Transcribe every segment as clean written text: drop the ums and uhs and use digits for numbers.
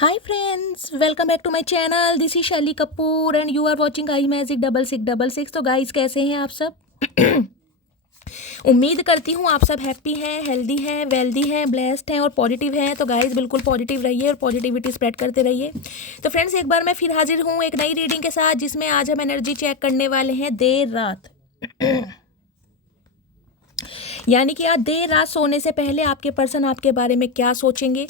Hi friends, welcome back to my channel. This is Shelly Kapoor and you are watching I magic 6666। तो guys कैसे हैं आप सब? उम्मीद करती हूँ आप सब हैप्पी हैं, हेल्दी हैं, वेल्दी हैं, ब्लेस्ड हैं और पॉजिटिव हैं। तो गाइस बिल्कुल पॉजिटिव रहिए और पॉजिटिविटी स्प्रेड करते रहिए। तो फ्रेंड्स एक बार मैं फिर हाजिर हूँ एक नई रीडिंग के साथ, जिसमें आज हम एनर्जी चेक करने वाले हैं देर रात। यानी कि आज देर रात सोने से पहले आपके पर्सन आपके बारे में क्या सोचेंगे,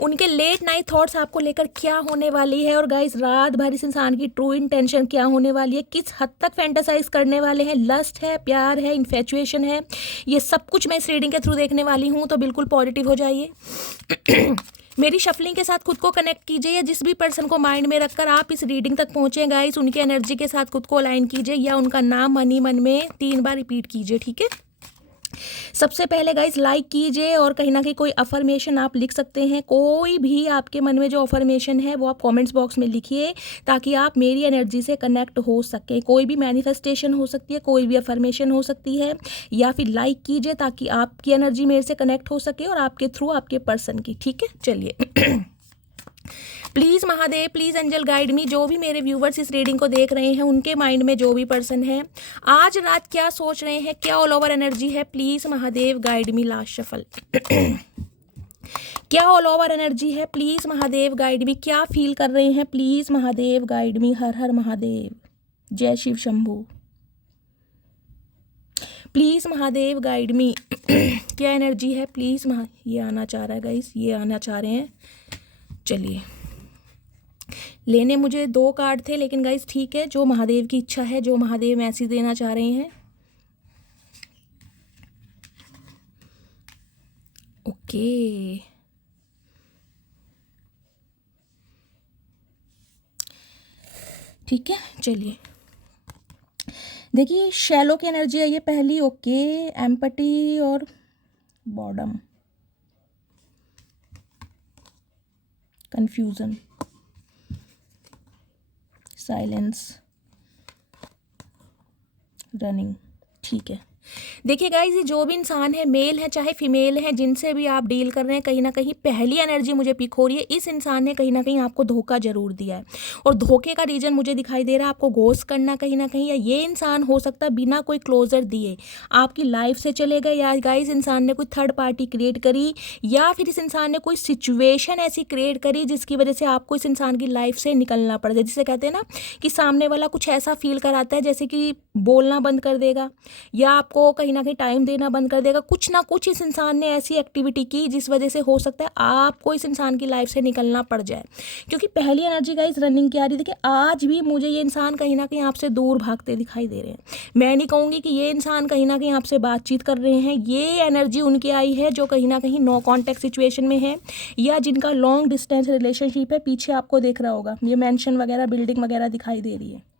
उनके लेट नाइट थॉट्स आपको लेकर क्या होने वाली है, और गाइस रात भर इस इंसान की ट्रू इंटेंशन क्या होने वाली है, किस हद तक फैंटासाइज करने वाले हैं, लस्ट है, प्यार है, इन्फेचुएशन है, ये सब कुछ मैं इस रीडिंग के थ्रू देखने वाली हूँ। तो बिल्कुल पॉजिटिव हो जाइए। मेरी शफलिंग के साथ खुद को कनेक्ट कीजिए, या जिस भी पर्सन को माइंड में रखकर आप इस रीडिंग तक पहुँचे गाइस, उनकी एनर्जी के साथ खुद को अलाइन कीजिए या उनका नाम मन ही मन में 3 बार रिपीट कीजिए, ठीक है। सबसे पहले गाइस लाइक कीजिए और कहीं ना कहीं कोई अफर्मेशन आप लिख सकते हैं। कोई भी आपके मन में जो अफर्मेशन है वो आप कमेंट्स बॉक्स में लिखिए, ताकि आप मेरी एनर्जी से कनेक्ट हो सके। कोई भी मैनिफेस्टेशन हो सकती है, कोई भी अफर्मेशन हो सकती है, या फिर लाइक कीजिए ताकि आपकी एनर्जी मेरे से कनेक्ट हो सके और आपके थ्रू आपके पर्सन की, ठीक है। चलिए। Please Mahadev, please angel guide me. जो भी मेरे व्यूवर्स इस रीडिंग को देख रहे हैं, उनके माइंड में जो भी पर्सन है आज रात क्या सोच रहे हैं, क्या ऑल ओवर एनर्जी है, please Mahadev guide me. Last shuffle. क्या ऑल ओवर एनर्जी है, प्लीज़ महादेव गाइड मी। क्या फील कर रहे हैं, प्लीज़ महादेव गाइड मी। हर हर महादेव, जय Shiv Shambhu. Please Mahadev guide me. क्या एनर्जी है, प्लीज़ ये आना चाह रहा है गाइस, ये आना चाह रहे हैं। चलिए, लेने मुझे 2 कार्ड थे, लेकिन गाइस ठीक है, जो महादेव की इच्छा है, जो महादेव मैसेज देना चाह रहे हैं। ओके, ठीक है। चलिए देखिए, शैलो की एनर्जी है ये पहली। ओके, एम्पटी और बॉर्डम, कंफ्यूजन, साइलेंस, रनिंग, ठीक है। देखिए गाइस, ये जो भी इंसान है, मेल है चाहे फीमेल है, जिनसे भी आप डील कर रहे हैं, कहीं ना कहीं पहली एनर्जी मुझे पिक हो रही है, इस इंसान ने कहीं ना कहीं आपको धोखा जरूर दिया है। और धोखे का रीजन मुझे दिखाई दे रहा है आपको घोस्ट करना कहीं ना कहीं, या ये इंसान हो सकता है बिना कोई क्लोजर दिए आपकी लाइफ से चले गए, या गाइस इंसान ने कोई थर्ड पार्टी क्रिएट करी, या फिर इस इंसान ने कोई सिचुएशन ऐसी क्रिएट करी जिसकी वजह से आपको इस इंसान की लाइफ से निकलना पड़ जाए। जिसे कहते हैं ना कि सामने वाला कुछ ऐसा फील कराता है जैसे कि बोलना बंद कर देगा, या आपको कहीं ना कहीं टाइम देना बंद कर देगा। कुछ ना कुछ इस इंसान ने ऐसी एक्टिविटी की जिस वजह से हो सकता है आपको इस इंसान की लाइफ से निकलना पड़ जाए, क्योंकि पहली एनर्जी गाइस रनिंग की आ रही थी कि आज भी मुझे ये इंसान कहीं ना कहीं आपसे दूर भागते दिखाई दे रहे हैं। मैं नहीं कहूँगी कि ये इंसान कहीं ना कहीं आपसे बातचीत कर रहे हैं, ये एनर्जी उनकी आई है जो कहीं ना कहीं नो कॉन्टैक्ट सिचुएशन में है, या जिनका लॉन्ग डिस्टेंस रिलेशनशिप है। पीछे आपको देख रहा होगा ये मेंशन वगैरह, बिल्डिंग वगैरह दिखाई दे रही है।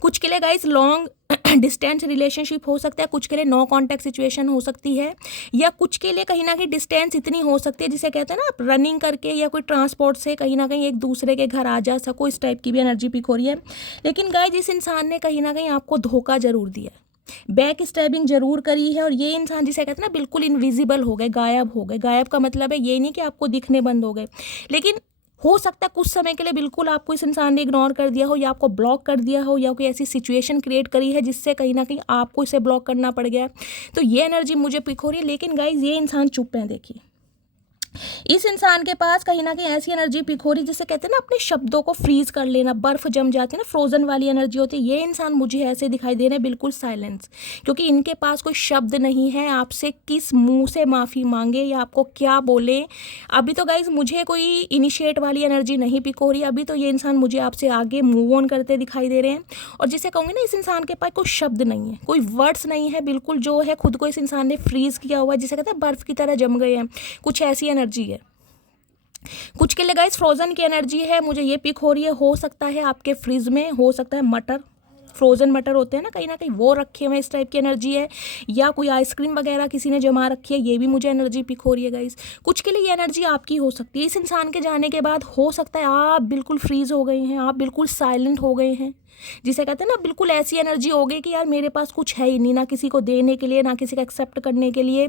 कुछ के लिए गाइस लॉन्ग डिस्टेंस रिलेशनशिप हो सकता है, कुछ के लिए नो कॉन्टैक्ट सिचुएशन हो सकती है, या कुछ के लिए कहीं ना कहीं डिस्टेंस इतनी हो सकती है जिसे कहते हैं ना आप रनिंग करके या कोई ट्रांसपोर्ट से कहीं ना कहीं एक दूसरे के घर आ जा सको, इस टाइप की भी एनर्जी पिक हो रही है। लेकिन गाइस इस इंसान ने कहीं ना कहीं आपको धोखा जरूर दिया, बैक स्टैबिंग जरूर करी है, और ये इंसान जिसे कहते हैं ना बिल्कुल इनविजिबल हो गए, गायब हो गए। गायब का मतलब है ये नहीं कि आपको दिखने बंद हो गए, लेकिन हो सकता है कुछ समय के लिए बिल्कुल आपको इस इंसान ने इग्नोर कर दिया हो, या आपको ब्लॉक कर दिया हो, या कोई ऐसी सिचुएशन क्रिएट करी है जिससे कहीं ना कहीं आपको इसे ब्लॉक करना पड़ गया। तो ये एनर्जी मुझे पिक हो रही है। लेकिन गाइज ये इंसान चुप है। देखिए इस इंसान के पास कहीं ना कहीं ऐसी एनर्जी पिक हो रही जिसे कहते हैं ना अपने शब्दों को फ्रीज कर लेना, बर्फ जम जाती है ना, फ्रोजन वाली एनर्जी होती है। ये इंसान मुझे ऐसे दिखाई दे रहे हैं बिल्कुल साइलेंस, क्योंकि इनके पास कोई शब्द नहीं है आपसे किस मुंह से माफ़ी मांगे या आपको क्या बोले। अभी तो गाइज मुझे कोई इनिशिएट वाली एनर्जी नहीं पिक हो रही, अभी तो ये इंसान मुझे आपसे आगे मूव ऑन करते दिखाई दे रहे हैं। और जिसे कहूँगी ना, इस इंसान के पास कोई शब्द नहीं है, कोई वर्ड्स नहीं है, बिल्कुल जो है खुद को इस इंसान ने फ्रीज किया हुआ है, जिसे कहते हैं बर्फ की तरह जम गए हैं, कुछ ऐसी एनर्जी है। कुछ के लिए गाइस फ्रोजन की एनर्जी है, मुझे ये पिक हो रही है। हो सकता है आपके फ्रिज में, हो सकता है मटर, फ्रोजन मटर होते हैं ना कहीं ना कहीं, वो रखे हुए इस टाइप की एनर्जी है, या कोई आइसक्रीम वगैरह किसी ने जमा रखी है, ये भी मुझे एनर्जी पिक हो रही है गाइस। कुछ के लिए ये एनर्जी आपकी हो सकती है। इस इंसान के जाने के बाद हो सकता है आप बिल्कुल फ्रीज हो गए हैं, आप बिल्कुल साइलेंट हो गए हैं, जिसे कहते हैं ना बिल्कुल ऐसी एनर्जी हो गई कि यार मेरे पास कुछ है ही नहीं, ना किसी को देने के लिए, ना किसी का एक्सेप्ट करने के लिए।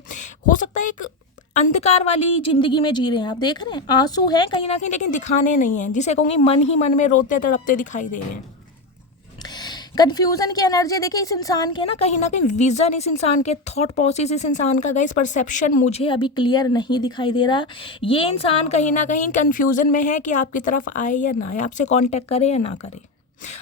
हो सकता है एक अंधकार वाली जिंदगी में जी रहे हैं। आप देख रहे हैं आंसू हैं कहीं ना कहीं, लेकिन दिखाने नहीं है, जिसे कहूँगी मन ही मन में रोते तड़पते दिखाई दे रहे हैं। कन्फ्यूज़न की एनर्जी देखिए इस इंसान के ना कहीं विज़न, इस इंसान के थॉट प्रोसेस, इस इंसान का गाइस परसेप्शन मुझे अभी क्लियर नहीं दिखाई दे रहा। ये इंसान कहीं ना कहीं कन्फ्यूज़न में है कि आपकी तरफ आए या ना आए, आपसे कांटेक्ट करे या ना करे।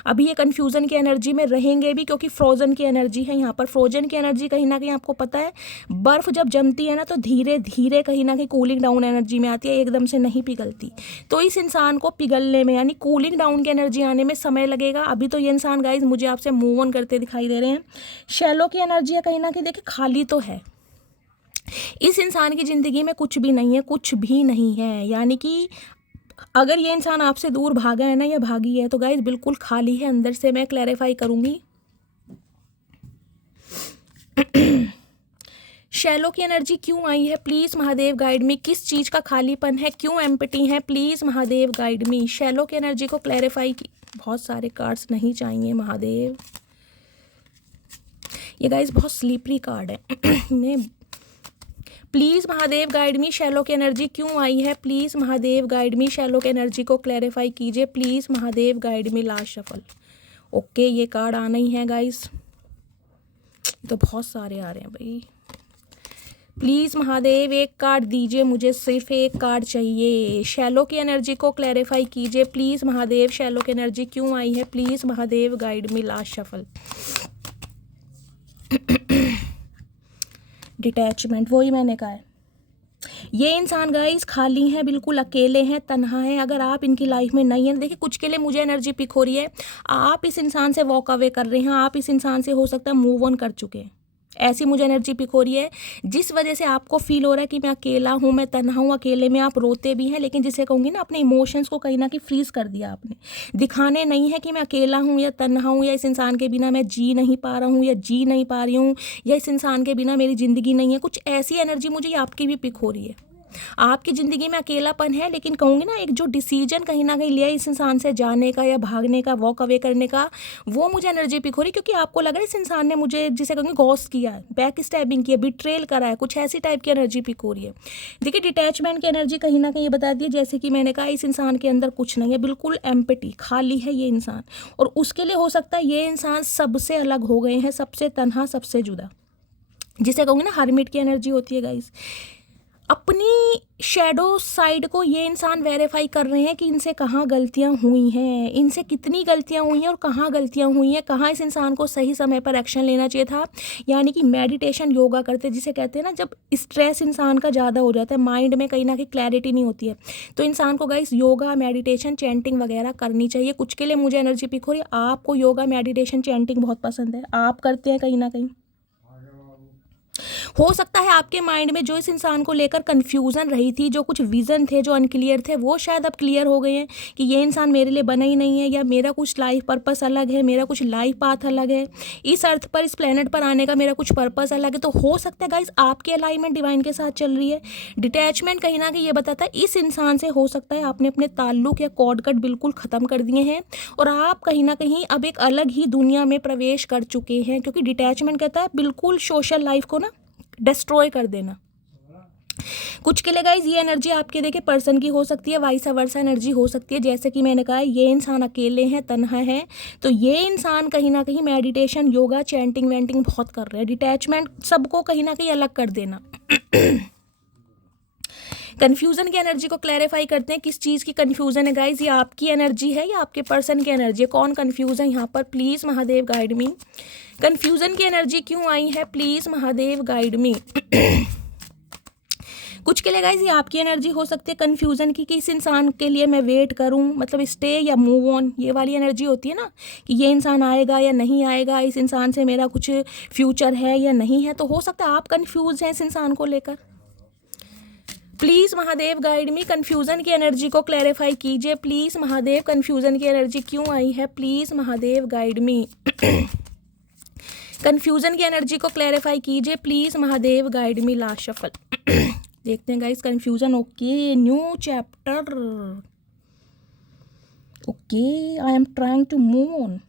अभी ये कन्फ्यूज़न की एनर्जी में रहेंगे भी, क्योंकि फ्रोज़न की एनर्जी है यहाँ पर। फ्रोजन की एनर्जी कहीं ना कहीं आपको पता है, बर्फ़ जब जमती है ना तो धीरे धीरे कहीं ना कहीं कूलिंग डाउन एनर्जी में आती है, एकदम से नहीं पिघलती। तो इस इंसान को पिघलने में यानी कूलिंग डाउन की एनर्जी आने में समय लगेगा। अभी तो ये इंसान गाइज मुझे आपसे मूव ऑन करते दिखाई दे रहे हैं। शैलो की एनर्जी है कहीं ना कहीं, देखिए खाली तो है इस इंसान की ज़िंदगी में, कुछ भी नहीं है, कुछ भी नहीं है। यानी कि अगर ये इंसान आपसे दूर भागा है ना या भागी है तो गाइज बिल्कुल खाली है अंदर से। मैं क्लैरिफाई करूंगी। शैलो की एनर्जी क्यों आई है, प्लीज़ महादेव गाइड मी। किस चीज़ का खालीपन है, क्यों एम्प्टी है, please Mahadev guide me. Shallow की एनर्जी को क्लैरिफाई की। बहुत सारे कार्ड्स नहीं चाहिए महादेव, ये गाइज बहुत स्लीपरी कार्ड है। मैं please Mahadev guide me. Shallow की एनर्जी क्यों आई है, please Mahadev guide me. Shallow की एनर्जी को क्लैरिफाई कीजिए, please Mahadev guide me. Last shuffle. Okay ये कार्ड आना ही है गाइस, तो बहुत सारे आ रहे हैं भाई। प्लीज़ महादेव एक कार्ड दीजिए, मुझे सिर्फ एक कार्ड चाहिए। शैलो की एनर्जी को क्लैरिफाई कीजिए प्लीज़ महादेव। शैलो की एनर्जी क्यों आई है, please Mahadev guide me. Last shuffle. Detachment, वही मैंने कहा है। ये इंसान गाइस खाली हैं, बिल्कुल अकेले हैं, तन्हा हैं। अगर आप इनकी लाइफ में नहीं हैं, देखिए कुछ के लिए मुझे एनर्जी पिक हो रही है, आप इस इंसान से वॉक अवे कर रहे हैं, आप इस इंसान से हो सकता है मूव ऑन कर चुके हैं। ऐसी मुझे एनर्जी पिक हो रही है, जिस वजह से आपको फील हो रहा है कि मैं अकेला हूँ, मैं तन्हा हूँ। अकेले में आप रोते भी हैं, लेकिन जिसे कहूँगी ना अपने इमोशंस को कहीं ना कहीं फ्रीज कर दिया आपने। दिखाने नहीं है कि मैं अकेला हूँ या तन्हा हूँ, या इस इंसान के बिना मैं जी नहीं पा रहा हूँ या जी नहीं पा रही हूँ, या इस इंसान के बिना मेरी ज़िंदगी नहीं है। कुछ ऐसी एनर्जी मुझे आपकी भी पिक हो रही है। आपकी ज़िंदगी में अकेलापन है, लेकिन कहूँगी ना एक जो डिसीजन कहीं ना कहीं लिया इस इंसान से जाने का या भागने का, वॉक अवे करने का, वो मुझे एनर्जी पिक हो रही है। क्योंकि आपको लग रहा है इस इंसान ने मुझे, जिसे कहूँगी घोस्ट किया है, बैक स्टैबिंग किया, बिट्रेल करा है, कुछ ऐसी टाइप की एनर्जी पिक हो रही है। देखिए डिटैचमेंट की एनर्जी कहीं ना कहीं ये बता दी है, जैसे कि मैंने कहा इस इंसान के अंदर कुछ नहीं है, बिल्कुल एम्प्टी, खाली है ये इंसान। और उसके लिए हो सकता है ये इंसान सबसे अलग हो गए हैं, सबसे तन्हा, सबसे जुदा, जिसे कहूँगी ना हर्मिट की एनर्जी होती है गाइस। अपनी शैडो साइड को ये इंसान वेरीफाई कर रहे हैं कि इनसे कहाँ गलतियाँ हुई हैं, इनसे कितनी गलतियाँ हुई हैं और कहाँ गलतियाँ हुई हैं, कहाँ इस इंसान को सही समय पर एक्शन लेना चाहिए था। यानी कि मेडिटेशन, योगा करते, जिसे कहते हैं ना जब स्ट्रेस इंसान का ज़्यादा हो जाता है, माइंड में कहीं ना कहीं क्लैरिटी नहीं होती है, तो इंसान को गाइस योगा, मेडिटेशन, चैंटिंग वगैरह करनी चाहिए। कुछ के लिए मुझे एनर्जी पिक हो रही है, आपको योगा, मेडिटेशन, चैंटिंग बहुत पसंद है, आप करते हैं कहीं ना कहीं। हो सकता है आपके माइंड में जो इस इंसान को लेकर कन्फ्यूज़न रही थी, जो कुछ विज़न थे जो अनक्लियर थे, वो शायद अब क्लियर हो गए हैं कि ये इंसान मेरे लिए बना ही नहीं है, या मेरा कुछ लाइफ पर्पस अलग है, मेरा कुछ लाइफ पाथ अलग है, इस अर्थ पर, इस प्लेनेट पर आने का मेरा कुछ पर्पस अलग है। तो हो सकता है गाइस आपकी अलाइनमेंट डिवाइन के साथ चल रही है। डिटैचमेंट कहीं ना कहीं ये बताता है इस इंसान से हो सकता है आपने अपने ताल्लुक या कॉर्ड कट बिल्कुल ख़त्म कर दिए हैं, और आप कहीं ना कहीं अब एक अलग ही दुनिया में प्रवेश कर चुके हैं। क्योंकि डिटैचमेंट कहता है बिल्कुल सोशल लाइफ को ना डिस्ट्रॉय कर देना। कुछ के लिए गाइज ये एनर्जी आपके देखिए पर्सन की हो सकती है, वाइस वर्सा एनर्जी हो सकती है। जैसे कि मैंने कहा ये इंसान अकेले हैं, तन्हा है, तो ये इंसान कहीं ना कहीं मेडिटेशन, योगा, चैंटिंग वेंटिंग बहुत कर रहे हैं। डिटैचमेंट सबको कहीं ना कहीं अलग कर देना। कन्फ्यूज़न की एनर्जी को क्लैरिफाई करते हैं, किस चीज़ की कन्फ्यूज़न है गाइज, ये आपकी एनर्जी है या आपके पर्सन की एनर्जी है, कौन कन्फ्यूज़ है यहाँ पर, please Mahadev guide me. Confusion की एनर्जी क्यों आई है, प्लीज़ महादेव गाइड मी। कुछ के लिए गाइज ये आपकी एनर्जी हो सकती है कन्फ्यूज़न की, कि इस इंसान के लिए मैं वेट करूं, मतलब स्टे या मूव ऑन, ये वाली एनर्जी होती है ना कि ये इंसान आएगा या नहीं आएगा, इस इंसान से मेरा कुछ फ्यूचर है या नहीं है। तो हो सकता है आप कन्फ्यूज़ हैं इस इंसान को लेकर। Please Mahadev guide me, confusion की एनर्जी को क्लैरिफाई कीजिए प्लीज़ महादेव। कन्फ्यूज़न की एनर्जी क्यों आई है, please Mahadev guide me. Confusion की एनर्जी को क्लैरिफाई कीजिए please Mahadev guide me. Last shuffle. देखते हैं guys confusion. Okay new chapter, okay I am trying to move on.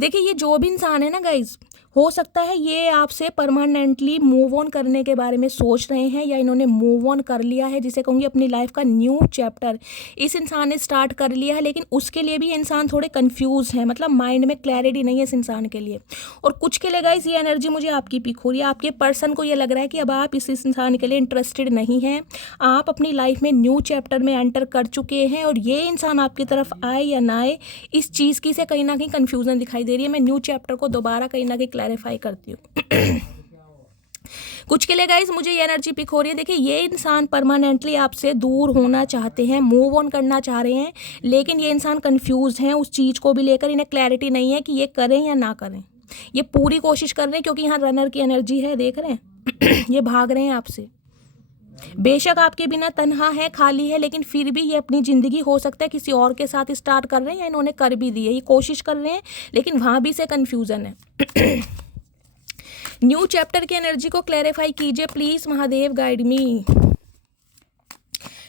देखिए ये जो भी इंसान है ना गाइज, हो सकता है ये आपसे परमानेंटली मूव ऑन करने के बारे में सोच रहे हैं, या इन्होंने मूव ऑन कर लिया है, जिसे कहूँगी अपनी लाइफ का न्यू चैप्टर इस इंसान ने स्टार्ट कर लिया है। लेकिन उसके लिए भी ये इंसान थोड़े कंफ्यूज है, मतलब माइंड में क्लैरिटी नहीं है इस इंसान के लिए। और कुछ के लिए गाइस ये एनर्जी मुझे आपकी पिक हो रही है, आपके पर्सन को ये लग रहा है कि अब आप इस इंसान के लिए इंटरेस्टेड नहीं हैं, आप अपनी लाइफ में न्यू चैप्टर में एंटर कर चुके हैं, और ये इंसान आपकी तरफ आए या ना आए इस चीज़ की से कहीं ना कहीं कन्फ्यूज़न दिखाई दे रही है। मैं न्यू चैप्टर को दोबारा कहीं ना कहीं क्लैरिफाई करती हूँ। कुछ के लिए गाइज मुझे ये एनर्जी पिक हो रही है, देखिए ये इंसान परमानेंटली आपसे दूर होना चाहते हैं, मूव ऑन करना चाह रहे हैं, लेकिन ये इंसान कंफ्यूज हैं उस चीज़ को भी लेकर, इन्हें क्लैरिटी नहीं है कि ये करें या ना करें। ये पूरी कोशिश कर रहे हैं क्योंकि यहाँ रनर की एनर्जी है, देख रहे हैं ये भाग रहे हैं आपसे। बेशक आपके बिना तन्हा है, खाली है, लेकिन फिर भी ये अपनी ज़िंदगी हो सकता है किसी और के साथ स्टार्ट कर रहे हैं, या इन्होंने कर भी दी है, ये कोशिश कर रहे हैं, लेकिन वहाँ भी से कन्फ्यूज़न है। न्यू चैप्टर की एनर्जी को क्लैरिफाई कीजिए प्लीज़, महादेव गाइड मी।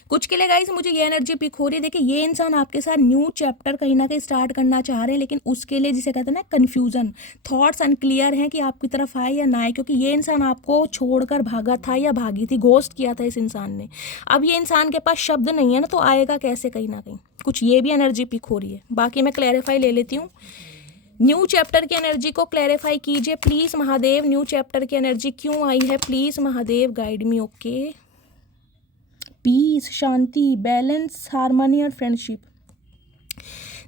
कुछ के लिए गाइस मुझे ये एनर्जी पिक हो रही है, देखिए ये इंसान आपके साथ न्यू चैप्टर कहीं ना कहीं स्टार्ट करना चाह रहे हैं, लेकिन उसके लिए जिसे कहते हैं ना कन्फ्यूज़न, थॉट्स अनक्लियर हैं कि आपकी तरफ आए या ना आए, क्योंकि ये इंसान आपको छोड़कर भागा था या भागी थी, घोस्ट किया था इस इंसान ने। अब ये इंसान के पास शब्द नहीं है ना, तो आएगा कैसे कहीं ना कहीं, कुछ ये भी एनर्जी पिक हो रही है। बाकी मैं क्लैरिफाई ले लेती हूँ। न्यू चैप्टर की एनर्जी को क्लैरिफाई कीजिए प्लीज़ महादेव, न्यू चैप्टर की एनर्जी क्यों आई है please Mahadev guide me. Okay, peace, शांति, बैलेंस, हार्मनी और फ्रेंडशिप।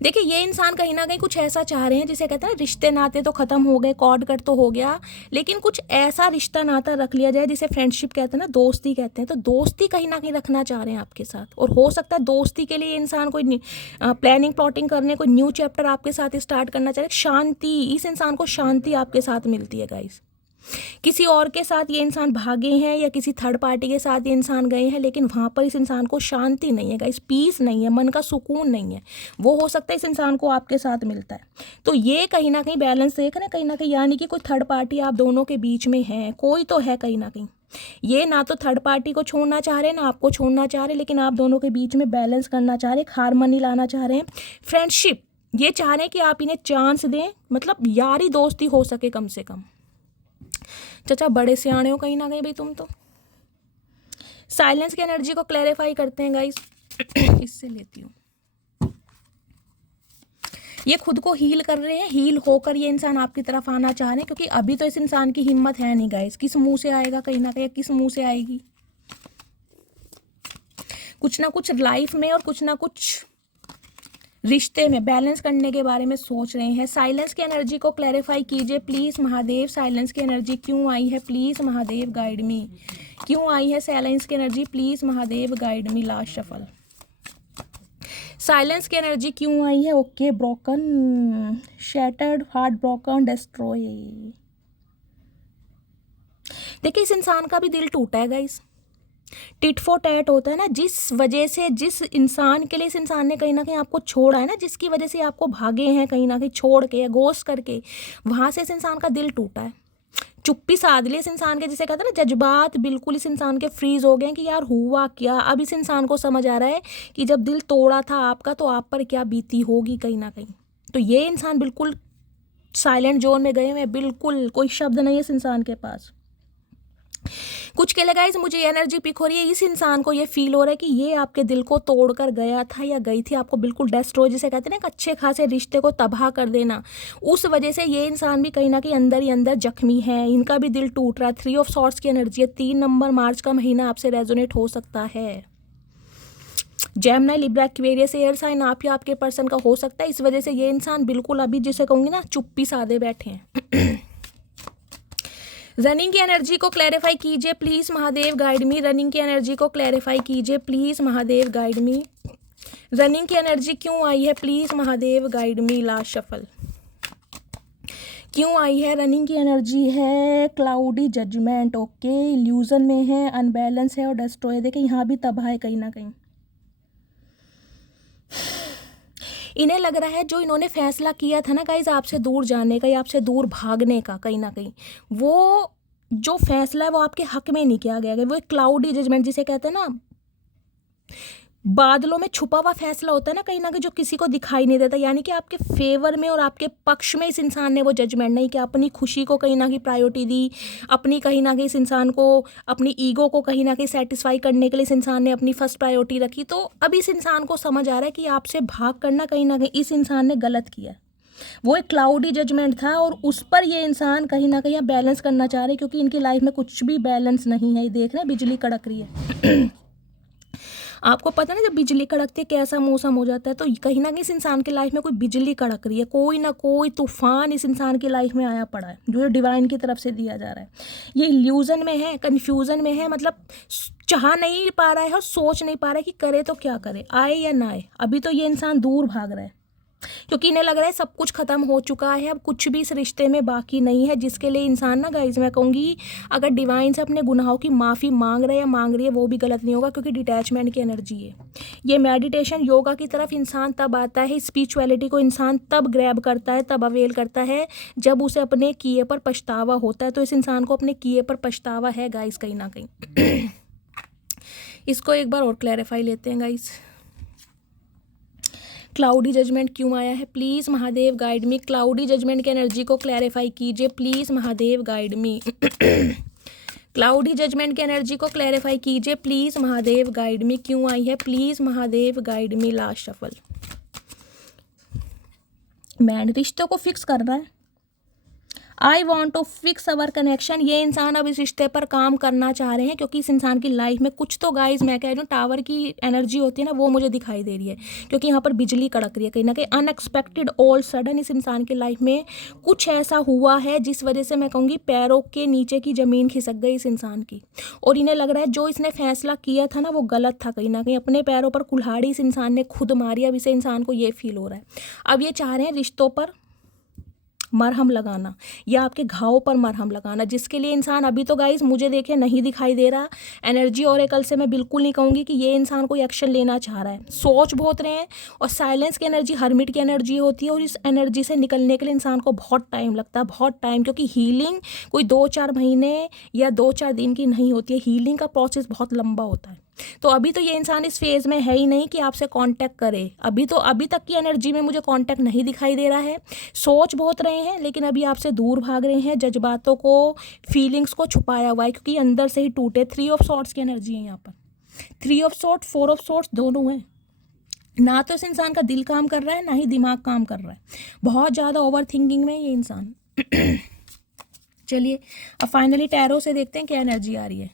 देखिए ये इंसान कहीं ना कहीं कुछ ऐसा चाह रहे हैं जिसे कहते हैं रिश्ते नाते तो ख़त्म हो गए, कॉर्ड कट तो हो गया, लेकिन कुछ ऐसा रिश्ता नाता रख लिया जाए जिसे फ्रेंडशिप कहते हैं ना, दोस्ती कहते हैं, तो दोस्ती कहीं ना कहीं रखना चाह रहे हैं आपके साथ। और हो सकता है दोस्ती के लिए इंसान कोई प्लानिंग प्लॉटिंग करने, कोई न्यू चैप्टर आपके साथ स्टार्ट करना चाह रहे हैं। शांति, इस इंसान को शांति आपके साथ मिलती है गाइस। किसी और के साथ ये इंसान भागे हैं या किसी थर्ड पार्टी के साथ ये इंसान गए हैं, लेकिन वहाँ पर इस इंसान को शांति नहीं है गाइस, पीस नहीं है, मन का सुकून नहीं है। वो हो सकता है इस इंसान को आपके साथ मिलता है। तो ये कहीं ना कहीं बैलेंस देख रहे हैं कहीं ना कहीं, यानी कि कोई थर्ड पार्टी आप दोनों के बीच में है, कोई तो है कहीं ना कहीं। ये ना तो थर्ड पार्टी को छोड़ना चाह रहे हैं ना आपको छोड़ना चाह रहे, लेकिन आप दोनों के बीच में बैलेंस करना चाह रहे, हार्मनी लाना चाह रहे हैं। फ्रेंडशिप, ये चाह रहे हैं कि आप इन्हें चांस दें, मतलब यारी दोस्ती हो सके कम से कम। चाचा बड़े सियाणे हो कहीं ना कहीं भाई तुम तो। साइलेंस की एनर्जी को क्लैरिफाई करते हैं गाइस। इससे लेती हूँ, ये खुद को हील कर रहे हैं, हील होकर ये इंसान आपकी तरफ आना चाह रहे हैं, क्योंकि अभी तो इस इंसान की हिम्मत है नहीं गाइस, किस मुंह से आएगा कहीं ना कहीं, किस मुंह से आएगी। कुछ ना कुछ लाइफ में और कुछ ना कुछ रिश्ते में बैलेंस करने के बारे में सोच रहे हैं। साइलेंस की एनर्जी को क्लैरिफाई कीजिए प्लीज़ महादेव, साइलेंस की एनर्जी क्यों आई है प्लीज़ महादेव गाइड मी, क्यों आई है साइलेंस की energy please Mahadev guide me. Last shuffle, silence की एनर्जी क्यों आई है। Okay, broken, shattered, heart broken, destroy. देखिए इस इंसान का भी दिल टूटा है गाइस, टिट फॉर टैट होता है ना, जिस वजह से, जिस इंसान के लिए इस इंसान ने कहीं ना कहीं आपको छोड़ा है ना, जिसकी वजह से आपको भागे हैं कहीं ना कहीं छोड़ के या गोश्त करके, वहाँ से इस इंसान का दिल टूटा है। चुप्पी साध ली इस इंसान के, जिसे कहते हैं ना जज्बात बिल्कुल इस इंसान के फ्रीज हो गए हैं कि यार हुआ क्या। अब इस इंसान को समझ आ रहा है कि जब दिल तोड़ा था आपका तो आप पर क्या बीती होगी कहीं ना कहीं। तो ये इंसान बिल्कुल साइलेंट जोन में गए हुए हैं, बिल्कुल कोई शब्द नहीं है इस इंसान के पास। कुछ के लिए गाइस मुझे एनर्जी पिक हो रही है, इस इंसान को ये फील हो रहा है कि ये आपके दिल को तोड़कर गया था या गई थी, आपको बिल्कुल डिस्ट्रॉय, जिसे कहते हैं ना एक अच्छे खासे रिश्ते को तबाह कर देना। उस वजह से ये इंसान भी कहीं ना कहीं अंदर ही अंदर जख्मी है, इनका भी दिल टूट रहा है। 3 ऑफ सॉर्ड्स की एनर्जी है, 3 नंबर मार्च का महीना आपसे रेजोनेट हो सकता है। Gemini, Libra, Aquarius, air sign आप या आपके पर्सन का हो सकता है। इस वजह से ये इंसान बिल्कुल अभी जिसे कहूँगी ना चुप्पी साधे बैठे हैं। रनिंग की एनर्जी को क्लैरिफाई कीजिए please Mahadev guide me, running की एनर्जी को क्लैरिफाई कीजिए please Mahadev guide me. Running की एनर्जी क्यों आई है please Mahadev guide me. Last shuffle, क्यों आई है रनिंग की एनर्जी है क्लाउडी जजमेंट। ओके, इल्यूजन में है, अनबैलेंस है और डिस्ट्रॉय। देखिए यहाँ भी तबाह है कहीं ना कहीं। इन्हें लग रहा है जो इन्होंने फैसला किया था ना गाइज आपसे दूर जाने का या आपसे दूर भागने का, कहीं ना कहीं वो जो फैसला है वो आपके हक में नहीं किया गया। वो एक क्लाउडी जजमेंट जिसे कहते हैं ना, बादलों में छुपा हुआ फैसला होता है ना कहीं ना कहीं, जो किसी को दिखाई नहीं देता, यानी कि आपके फेवर में और आपके पक्ष में इस इंसान ने वो जजमेंट नहीं किया, अपनी खुशी को कहीं ना कहीं प्रायोरिटी दी, अपनी कहीं ना कहीं इस इंसान को, अपनी ईगो को कहीं ना कहीं सेटिस्फाई करने के लिए इस इंसान ने अपनी फर्स्ट प्रायोरिटी रखी। तो अब इस इंसान को समझ आ रहा है कि आपसे भाग करना कहीं ना कहीं इस इंसान ने गलत किया है। वो एक क्लाउडी जजमेंट था और उस पर ये इंसान कहीं ना कहीं बैलेंस करना चाह रहे हैं, क्योंकि इनकी लाइफ में कुछ भी बैलेंस नहीं है। ये देख रहे हैं बिजली कड़क रही है। आपको पता ना जब बिजली कड़कती है कैसा मौसम हो जाता है, तो कहीं ना कहीं इस इंसान की लाइफ में कोई बिजली कड़क रही है, कोई ना कोई तूफान इस इंसान की लाइफ में आया पड़ा है, जो डिवाइन की तरफ से दिया जा रहा है। ये इल्यूजन में है, कन्फ्यूज़न में है, मतलब चाह नहीं पा रहा है और सोच नहीं पा रहा है कि करे तो क्या करे, आए या ना आए। अभी तो ये इंसान दूर भाग रहा है, क्योंकि इन्हें लग रहा है सब कुछ ख़त्म हो चुका है, अब कुछ भी इस रिश्ते में बाकी नहीं है। जिसके लिए इंसान ना गाइज, मैं कहूँगी अगर डिवाइन से अपने गुनाहों की माफ़ी मांग रहा है या मांग रही है, वो भी गलत नहीं होगा, क्योंकि डिटैचमेंट की एनर्जी है ये। मेडिटेशन योगा की तरफ इंसान तब आता है, स्पिरिचुअलिटी को इंसान तब ग्रैब करता है, तब अवेल करता है जब उसे अपने किए पर पछतावा होता है। तो इस इंसान को अपने किए पर पछतावा है गाइज कहीं ना कहीं। इसको एक बार और क्लैरिफाई लेते हैं गाइज, क्लाउडी जजमेंट क्यों आया है। Please Mahadev guide me, cloudy judgement की एनर्जी को क्लैरिफाई कीजिए please Mahadev guide me. Cloudy judgement की एनर्जी को क्लैरिफाई कीजिए प्लीज़ महादेव गाइड मी, क्यों आई है please Mahadev guide me. Last shuffle. Man रिश्तों को फिक्स करना है, I want to fix our connection. ये इंसान अब इस रिश्ते पर काम करना चाह रहे हैं, क्योंकि इस इंसान की लाइफ में कुछ तो गाइज, मैं कह रही हूँ टावर की एनर्जी होती है ना, वो मुझे दिखाई दे रही है, क्योंकि यहाँ पर बिजली कड़क रही है कहीं ना कहीं। अनएक्सपेक्टेड ऑल सडन इस इंसान की लाइफ में कुछ ऐसा हुआ है जिस वजह से मैं कहूँगी पैरों के नीचे की ज़मीन खिसक गई इस इंसान की, और इन्हें लग रहा है जो इसने फैसला किया था ना वो गलत था कहीं ना कहीं। अपने पैरों पर कुल्हाड़ी इस इंसान ने खुद मारी, अब इसे इंसान को ये फील हो रहा है। अब ये चाह रहे हैं रिश्तों पर मरहम लगाना या आपके घावों पर मरहम लगाना, जिसके लिए इंसान अभी तो गाइज मुझे देखे नहीं दिखाई दे रहा एनर्जी और एकल से। मैं बिल्कुल नहीं कहूँगी कि ये इंसान कोई एक्शन लेना चाह रहा है, सोच बहुत रहे हैं। और साइलेंस की एनर्जी हर्मिट की एनर्जी होती है, और इस एनर्जी से निकलने के लिए इंसान को बहुत टाइम लगता है, बहुत टाइम, क्योंकि हीलिंग कोई 2-4 महीने या 2-4 दिन की नहीं होती है, हीलिंग का प्रोसेस बहुत लंबा होता है। तो अभी तो ये इंसान इस फेज़ में है ही नहीं कि आपसे कांटेक्ट करे। अभी तक की एनर्जी में मुझे कांटेक्ट नहीं दिखाई दे रहा है। सोच बहुत रहे हैं लेकिन अभी आपसे दूर भाग रहे हैं, जज्बातों को, फीलिंग्स को छुपाया हुआ है, क्योंकि अंदर से ही टूटे। 3 ऑफ सॉर्ड्स की एनर्जी है यहाँ पर, 3 ऑफ सॉर्ड, 4 ऑफ सॉर्ड्स दोनों हैं। ना तो इस इंसान का दिल काम कर रहा है, ना ही दिमाग काम कर रहा है, बहुत ज़्यादा ओवर थिंकिंग में ये इंसान। चलिए अब फाइनली टैरो से देखते हैं क्या एनर्जी आ रही है।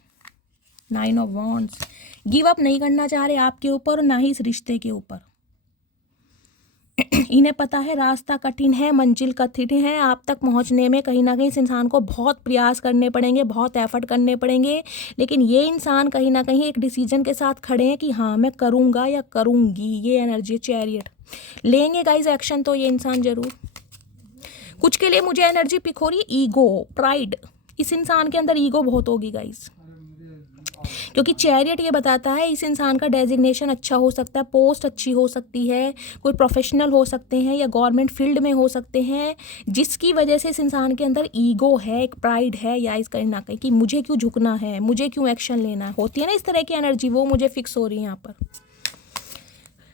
9 ऑफ वॉन्ड्स, गिव अप नहीं करना चाह रहे आपके ऊपर, ना ही इस रिश्ते के ऊपर। इन्हें पता है रास्ता कठिन है, मंजिल कठिन है, आप तक पहुंचने में कहीं ना कहीं इस इंसान को बहुत प्रयास करने पड़ेंगे, बहुत एफर्ट करने पड़ेंगे। लेकिन ये इंसान कहीं ना कहीं एक डिसीजन के साथ खड़े हैं कि हाँ मैं करूँगा या करूँगी। ये एनर्जी चैरियट लेंगे गाइज एक्शन, तो ये इंसान जरूर। कुछ के लिए मुझे एनर्जी पिक हो रही है ईगो, प्राइड। इस इंसान के अंदर ईगो बहुत होगी गाइज, क्योंकि चैरियट ये बताता है इस इंसान का डेजिग्नेशन अच्छा हो सकता है, पोस्ट अच्छी हो सकती है, कोई प्रोफेशनल हो सकते हैं या गवर्नमेंट फील्ड में हो सकते हैं, जिसकी वजह से इस इंसान के अंदर ईगो है, एक प्राइड है, या इस कहीं ना कहीं कि मुझे क्यों झुकना है, मुझे क्यों एक्शन लेना है, होती है ना इस तरह की एनर्जी, वो मुझे फिक्स हो रही है यहाँ पर।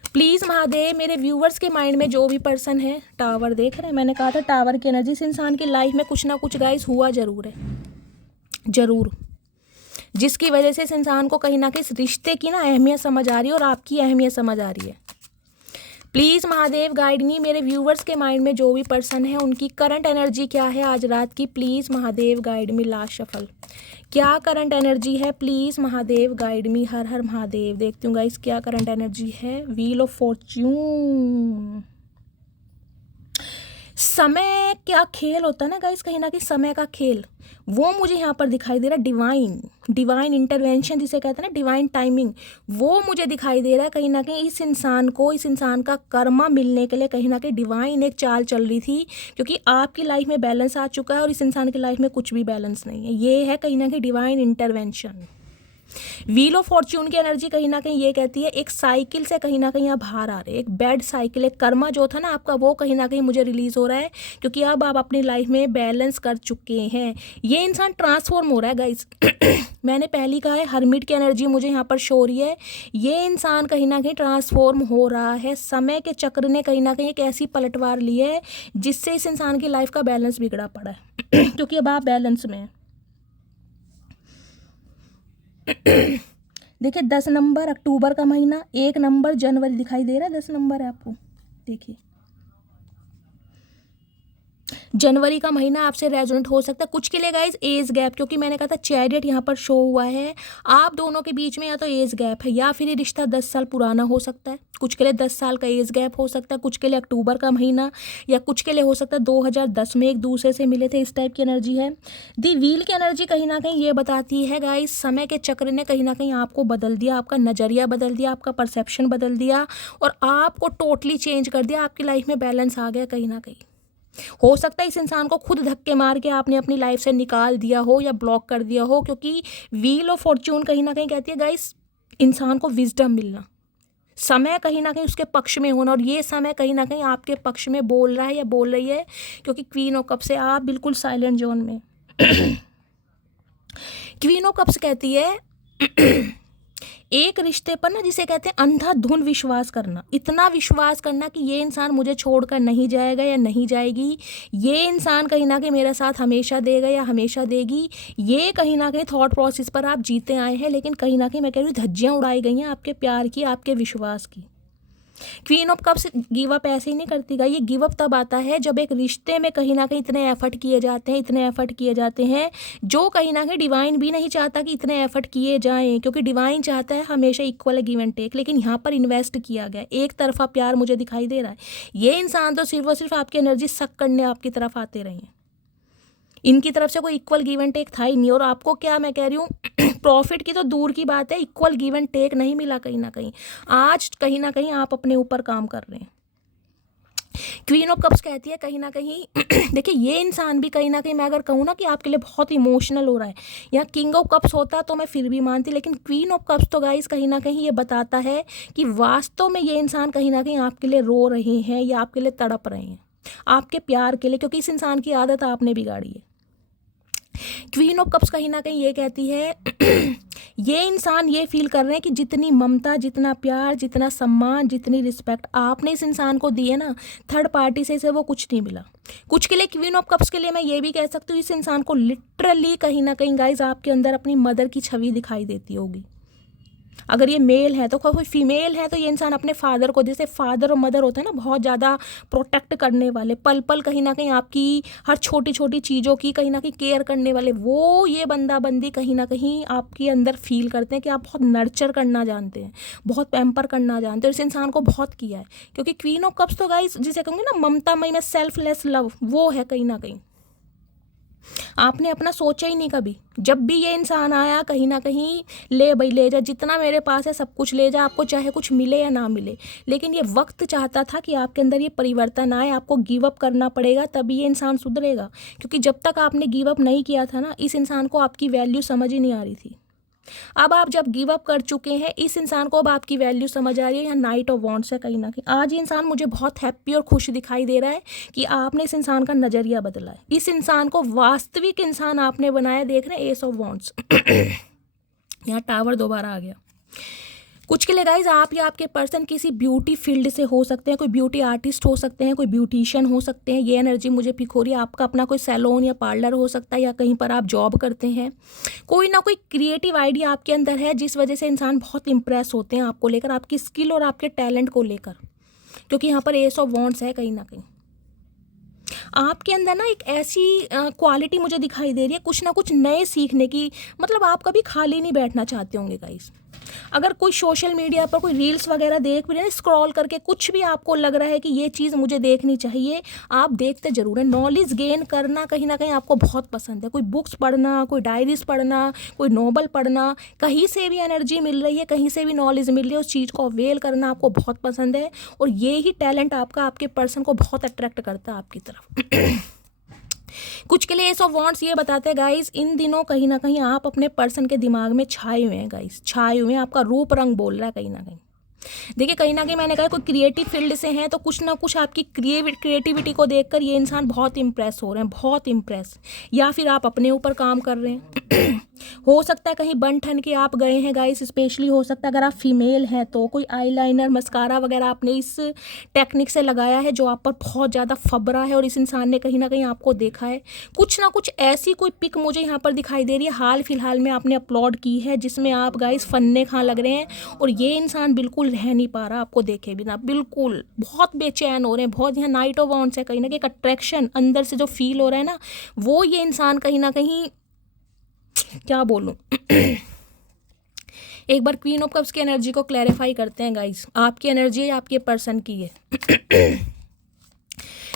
प्लीज़ महादेव मेरे व्यूवर्स के माइंड में जो भी पर्सन है, टावर देख रहे हैं, मैंने कहा था टावर की एनर्जी, इस इंसान की लाइफ में कुछ ना कुछ गाइस हुआ जरूर है, जरूर, जिसकी वजह से इस इंसान को कहीं ना कहीं इस रिश्ते की ना अहमियत समझ आ रही है और आपकी अहमियत समझ आ रही है। प्लीज़ महादेव गाइड मी, मेरे व्यूवर्स के माइंड में जो भी पर्सन है उनकी करंट एनर्जी क्या है आज रात की, please Mahadev guide me. Last shuffle, क्या करंट एनर्जी है, प्लीज़ महादेव गाइड मी। हर हर महादेव। देखती हूँ गाइस क्या करंट एनर्जी है। व्हील ऑफ फॉर्च्यून, समय क्या खेल होता है ना गाइस, कहीं ना कहीं समय का खेल, वो मुझे यहाँ पर दिखाई दे रहा है। डिवाइन इंटरवेंशन जिसे कहते हैं ना, डिवाइन टाइमिंग, वो मुझे दिखाई दे रहा है। कहीं ना कहीं इस इंसान को, इस इंसान का कर्मा मिलने के लिए कहीं ना कहीं डिवाइन एक चाल चल रही थी, क्योंकि आपकी लाइफ में बैलेंस आ चुका है और इस इंसान की लाइफ में कुछ भी बैलेंस नहीं है। ये है कहीं ना कहीं divine intervention. Wheel of Fortune की एनर्जी कहीं ना कहीं ये कहती है एक साइकिल से कहीं ना कहीं आप बाहर आ रहे हैं, एक बैड साइकिल, एक कर्मा जो था ना आपका वो कहीं ना कहीं मुझे रिलीज हो रहा है, क्योंकि अब आप अपनी लाइफ में बैलेंस कर चुके हैं। ये इंसान ट्रांसफॉर्म हो रहा है गाइस। मैंने पहले कहा है हर्मिट की एनर्जी मुझे यहाँ पर शो हो रही है। ये इंसान कहीं ना कहीं ट्रांसफॉर्म हो रहा है। समय के चक्र ने कहीं ना कहीं एक ऐसी पलटवार ली है जिससे इस इंसान की लाइफ का बैलेंस बिगड़ा पड़ा है। क्योंकि अब आप बैलेंस में हैं। देखिए 10 नंबर अक्टूबर का महीना, 1 नंबर जनवरी दिखाई दे रहा है, 10 नंबर है आपको। देखिए जनवरी का महीना आपसे रेजोनेट हो सकता है कुछ के लिए गाइज। एज गैप, क्योंकि मैंने कहा था चैरियट यहाँ पर शो हुआ है, आप दोनों के बीच में या तो एज गैप है या फिर ये रिश्ता 10 साल पुराना हो सकता है। कुछ के लिए 10 साल का एज गैप हो सकता है, कुछ के लिए अक्टूबर का महीना, या कुछ के लिए हो सकता है 2010 में एक दूसरे से मिले थे, इस टाइप की एनर्जी है। दी व्हील की एनर्जी कहीं ना कहीं ये बताती है गाइज समय के चक्र ने कहीं ना कहीं आपको बदल दिया, आपका नज़रिया बदल दिया, आपका परसेप्शन बदल दिया और आपको टोटली चेंज कर दिया। आपकी लाइफ में बैलेंस आ गया कहीं ना कहीं। हो सकता है इस इंसान को खुद धक्के मार के आपने अपनी लाइफ से निकाल दिया हो या ब्लॉक कर दिया हो, क्योंकि व्हील ऑफ फॉर्च्यून कहीं ना कहीं कहती है गाइस इंसान को विजडम मिलना, समय कहीं ना कहीं उसके पक्ष में होना, और ये समय कहीं ना कहीं आपके पक्ष में बोल रहा है या बोल रही है, क्योंकि क्वीन ऑफ कप्स से आप बिल्कुल साइलेंट जोन में। क्वीन ऑफ कप्स कहती है एक रिश्ते पर ना जिसे कहते हैं अंधाधुंध विश्वास करना, इतना विश्वास करना कि ये इंसान मुझे छोड़कर नहीं जाएगा या नहीं जाएगी, ये इंसान कहीं ना कहीं मेरे साथ हमेशा देगा या हमेशा देगी। ये कहीं ना कहीं थॉट प्रोसेस पर आप जीते आए हैं, लेकिन कहीं ना कहीं मैं कह रही हूँ धज्जियाँ उड़ाई गई हैं आपके प्यार की, आपके विश्वास की। Queen of cups give up ऐसे ही नहीं करती गा, ये गिव अप तब आता है जब एक रिश्ते में कहीं ना कहीं इतने एफर्ट किए जाते हैं, इतने एफर्ट किए जाते हैं जो कहीं ना कहीं डिवाइन भी नहीं चाहता कि इतने एफर्ट किए जाएं, क्योंकि डिवाइन चाहता है हमेशा इक्वल गिव एंड टेक, लेकिन यहाँ पर इन्वेस्ट किया गया, एक तरफा प्यार मुझे दिखाई दे रहा है। ये इंसान तो सिर्फ और सिर्फ आपकी एनर्जी सक करने आपकी तरफ आते रहे हैं, इनकी तरफ से कोई इक्वल गिव एंड टेक था ही नहीं। और आपको क्या मैं कह रही हूँ प्रॉफिट की तो दूर की बात है, इक्वल गिव एंड टेक नहीं मिला कहीं ना कहीं। आज कहीं ना कहीं आप अपने ऊपर काम कर रहे हैं। क्वीन ऑफ कप्स कहती है कहीं ना कहीं देखिए ये इंसान भी कहीं ना कहीं मैं अगर कहूँ ना कि आपके लिए बहुत इमोशनल हो रहा है, या किंग ऑफ कप्स होता तो मैं फिर भी मानती, लेकिन क्वीन ऑफ कप्स तो गाइस कहीं ना कहीं ये बताता है कि वास्तव में ये इंसान कहीं ना कहीं आपके लिए रो रहे हैं या आपके लिए तड़प रहे हैं, आपके प्यार के लिए, क्योंकि इस इंसान की आदत आपने बिगाड़ी है। क्वीन ऑफ कप्स कहीं ना कहीं ये कहती है ये इंसान ये फील कर रहे हैं कि जितनी ममता, जितना प्यार, जितना सम्मान, जितनी रिस्पेक्ट आपने इस इंसान को दी है ना, थर्ड पार्टी से इसे वो कुछ नहीं मिला। कुछ के लिए क्वीन ऑफ कप्स के लिए मैं ये भी कह सकती हूँ इस इंसान को लिटरली कहीं ना कहीं गाइज आपके अंदर अपनी मदर की छवि दिखाई देती होगी। अगर ये मेल है तो कोई फीमेल है तो ये इंसान अपने फादर को, जैसे फादर और मदर होते हैं ना बहुत ज़्यादा प्रोटेक्ट करने वाले, पल पल कहीं ना कहीं आपकी हर छोटी छोटी चीज़ों की कहीं ना कहीं केयर करने वाले, वो ये बंदा बंदी कहीं ना कहीं आपके अंदर फील करते हैं कि आप बहुत नर्चर करना जानते हैं, बहुत पैम्पर करना जानते हैं। इस इंसान को बहुत किया है, क्योंकि क्वीन ऑफ कप्स तो गाइस जिसे कहूँगी ना ममतामयी में सेल्फलेस लव, वो है कहीं ना कहीं। आपने अपना सोचा ही नहीं कभी, जब भी ये इंसान आया कहीं ना कहीं ले भाई ले जा, जितना मेरे पास है सब कुछ ले जा, आपको चाहे कुछ मिले या ना मिले। लेकिन ये वक्त चाहता था कि आपके अंदर ये परिवर्तन आए, आपको गिव अप करना पड़ेगा तभी ये इंसान सुधरेगा, क्योंकि जब तक आपने गिव अप नहीं किया था ना इस इंसान को आपकी वैल्यू समझ ही नहीं आ रही थी। अब आप जब गिव अप कर चुके हैं इस इंसान को अब आपकी वैल्यू समझ आ रही है। यहाँ नाइट ऑफ वॉन्ड्स है कहीं ना कहीं। आज ये इंसान मुझे बहुत हैप्पी और खुश दिखाई दे रहा है कि आपने इस इंसान का नज़रिया बदला है, इस इंसान को वास्तविक इंसान आपने बनाया। देख रहे हैं एस ऑफ वॉन्ड्स यहाँ टावर दोबारा आ गया। कुछ के लिए गाइज आप या आपके पर्सन किसी ब्यूटी फील्ड से हो सकते हैं, कोई ब्यूटी आर्टिस्ट हो सकते हैं, कोई ब्यूटिशियन हो सकते हैं, ये एनर्जी मुझे पिक हो रही है। आपका अपना कोई सैलून या पार्लर हो सकता है, या कहीं पर आप जॉब करते हैं। कोई ना कोई क्रिएटिव आइडिया आपके अंदर है जिस वजह से इंसान बहुत इंप्रेस होते हैं आपको लेकर, आपकी स्किल और आपके टैलेंट को लेकर, क्योंकि यहाँ पर एस ऑफ वॉन्ड्स है। कहीं ना कहीं आपके अंदर ना एक ऐसी क्वालिटी मुझे दिखाई दे रही है कुछ ना कुछ नए सीखने की, मतलब आप कभी खाली नहीं बैठना चाहते होंगे गाइस। अगर कोई सोशल मीडिया पर कोई रील्स वगैरह देख भी रहे हैं, स्क्रॉल करके कुछ भी आपको लग रहा है कि ये चीज़ मुझे देखनी चाहिए, आप देखते जरूर हैं। नॉलेज गेन करना कहीं ना कहीं आपको बहुत पसंद है, कोई बुक्स पढ़ना, कोई डायरीज पढ़ना, कोई नॉवल पढ़ना, कहीं से भी एनर्जी मिल रही है, कहीं से भी नॉलेज मिल रही है, उस चीज़ को अवेल करना आपको बहुत पसंद है। और ये ही टैलेंट आपका आपके पर्सन को बहुत अट्रैक्ट करता है आपकी तरफ। कुछ के लिए एस ऑफ वॉन्ड्स ये बताते हैं गाइस, इन दिनों कहीं ना कहीं आप अपने पर्सन के दिमाग में छाए हुए हैं गाइस, छाए हुए हैं, आपका रूप रंग बोल रहा है कहीं ना कहीं। देखिए कहीं ना कहीं मैंने कहा कोई क्रिएटिव फील्ड से हैं तो कुछ ना कुछ आपकी क्रिएटिविटी को देखकर ये इंसान बहुत इम्प्रेस हो रहे हैं, बहुत इम्प्रेस, या फिर आप अपने ऊपर काम कर रहे हैं। हो सकता है कहीं बन ठन के आप गए हैं गाइस, स्पेशली हो सकता है अगर आप फीमेल हैं तो कोई आईलाइनर मस्कारा वगैरह आपने इस टेक्निक से लगाया है जो आप पर बहुत ज़्यादा फबरा है और इस इंसान ने कहीं ना कहीं आपको देखा है। कुछ ना कुछ ऐसी कोई पिक मुझे यहाँ पर दिखाई दे रही है हाल फिलहाल में आपने अपलोड की है जिसमें आप गाइस फन्ने खां लग रहे हैं और ये इंसान बिल्कुल रह नहीं पा रहा आपको देखे बिना, बिल्कुल बहुत बेचैन हो रहे हैं, बहुत यहाँ नाइट ऑफ वॉन्ड्स है, कहीं ना कहीं एक अट्रैक्शन अंदर से जो फील हो रहा है ना वो ये इंसान कहीं ना कहीं, क्या बोलूं। एक बार क्वीन ऑफ कप्स की एनर्जी को क्लैरिफाई करते हैं गाइस, आपकी एनर्जी है आपके पर्सन की है।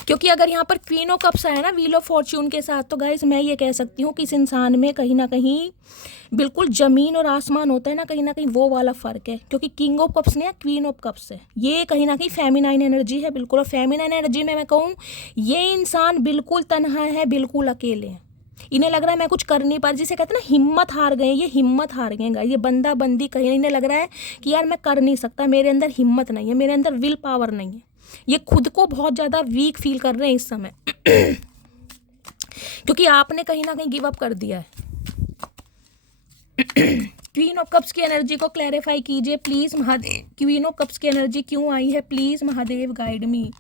क्योंकि अगर यहाँ पर क्वीन ऑफ कप्स आया ना व्हील ऑफ फॉर्च्यून के साथ तो गाइस मैं ये कह सकती हूँ कि इस इंसान में कहीं ना कहीं बिल्कुल ज़मीन और आसमान होता है ना कहीं वो वाला फ़र्क है। क्योंकि किंग ऑफ कप्स ने क्वीन ऑफ कप्स है, ये कहीं ना कहीं फेमिनाइन एनर्जी है बिल्कुल, और फेमिनाइन एनर्जी में मैं कहूँ ये इंसान बिल्कुल तन्हा है, बिल्कुल अकेले हैं, इन्हें लग रहा है मैं कुछ कर नहीं पा रही, जिसे कहते हैं ना हिम्मत हार गए, ये हिम्मत हार गए गाइस, ये बंदा बंदी कहीं इन्हें लग रहा है कि यार मैं कर नहीं सकता, मेरे अंदर हिम्मत नहीं है, मेरे अंदर विल पावर नहीं है, ये खुद को बहुत ज़्यादा वीक फील कर रहे हैं इस समय। क्योंकि आपने कहीं ना कहीं गिव अप कर दिया है। क्वीन ऑफ कप्स की एनर्जी को क्लैरिफाई कीजिए please Mahadev, queen of cups की एनर्जी क्यों आई है please Mahadev guide me.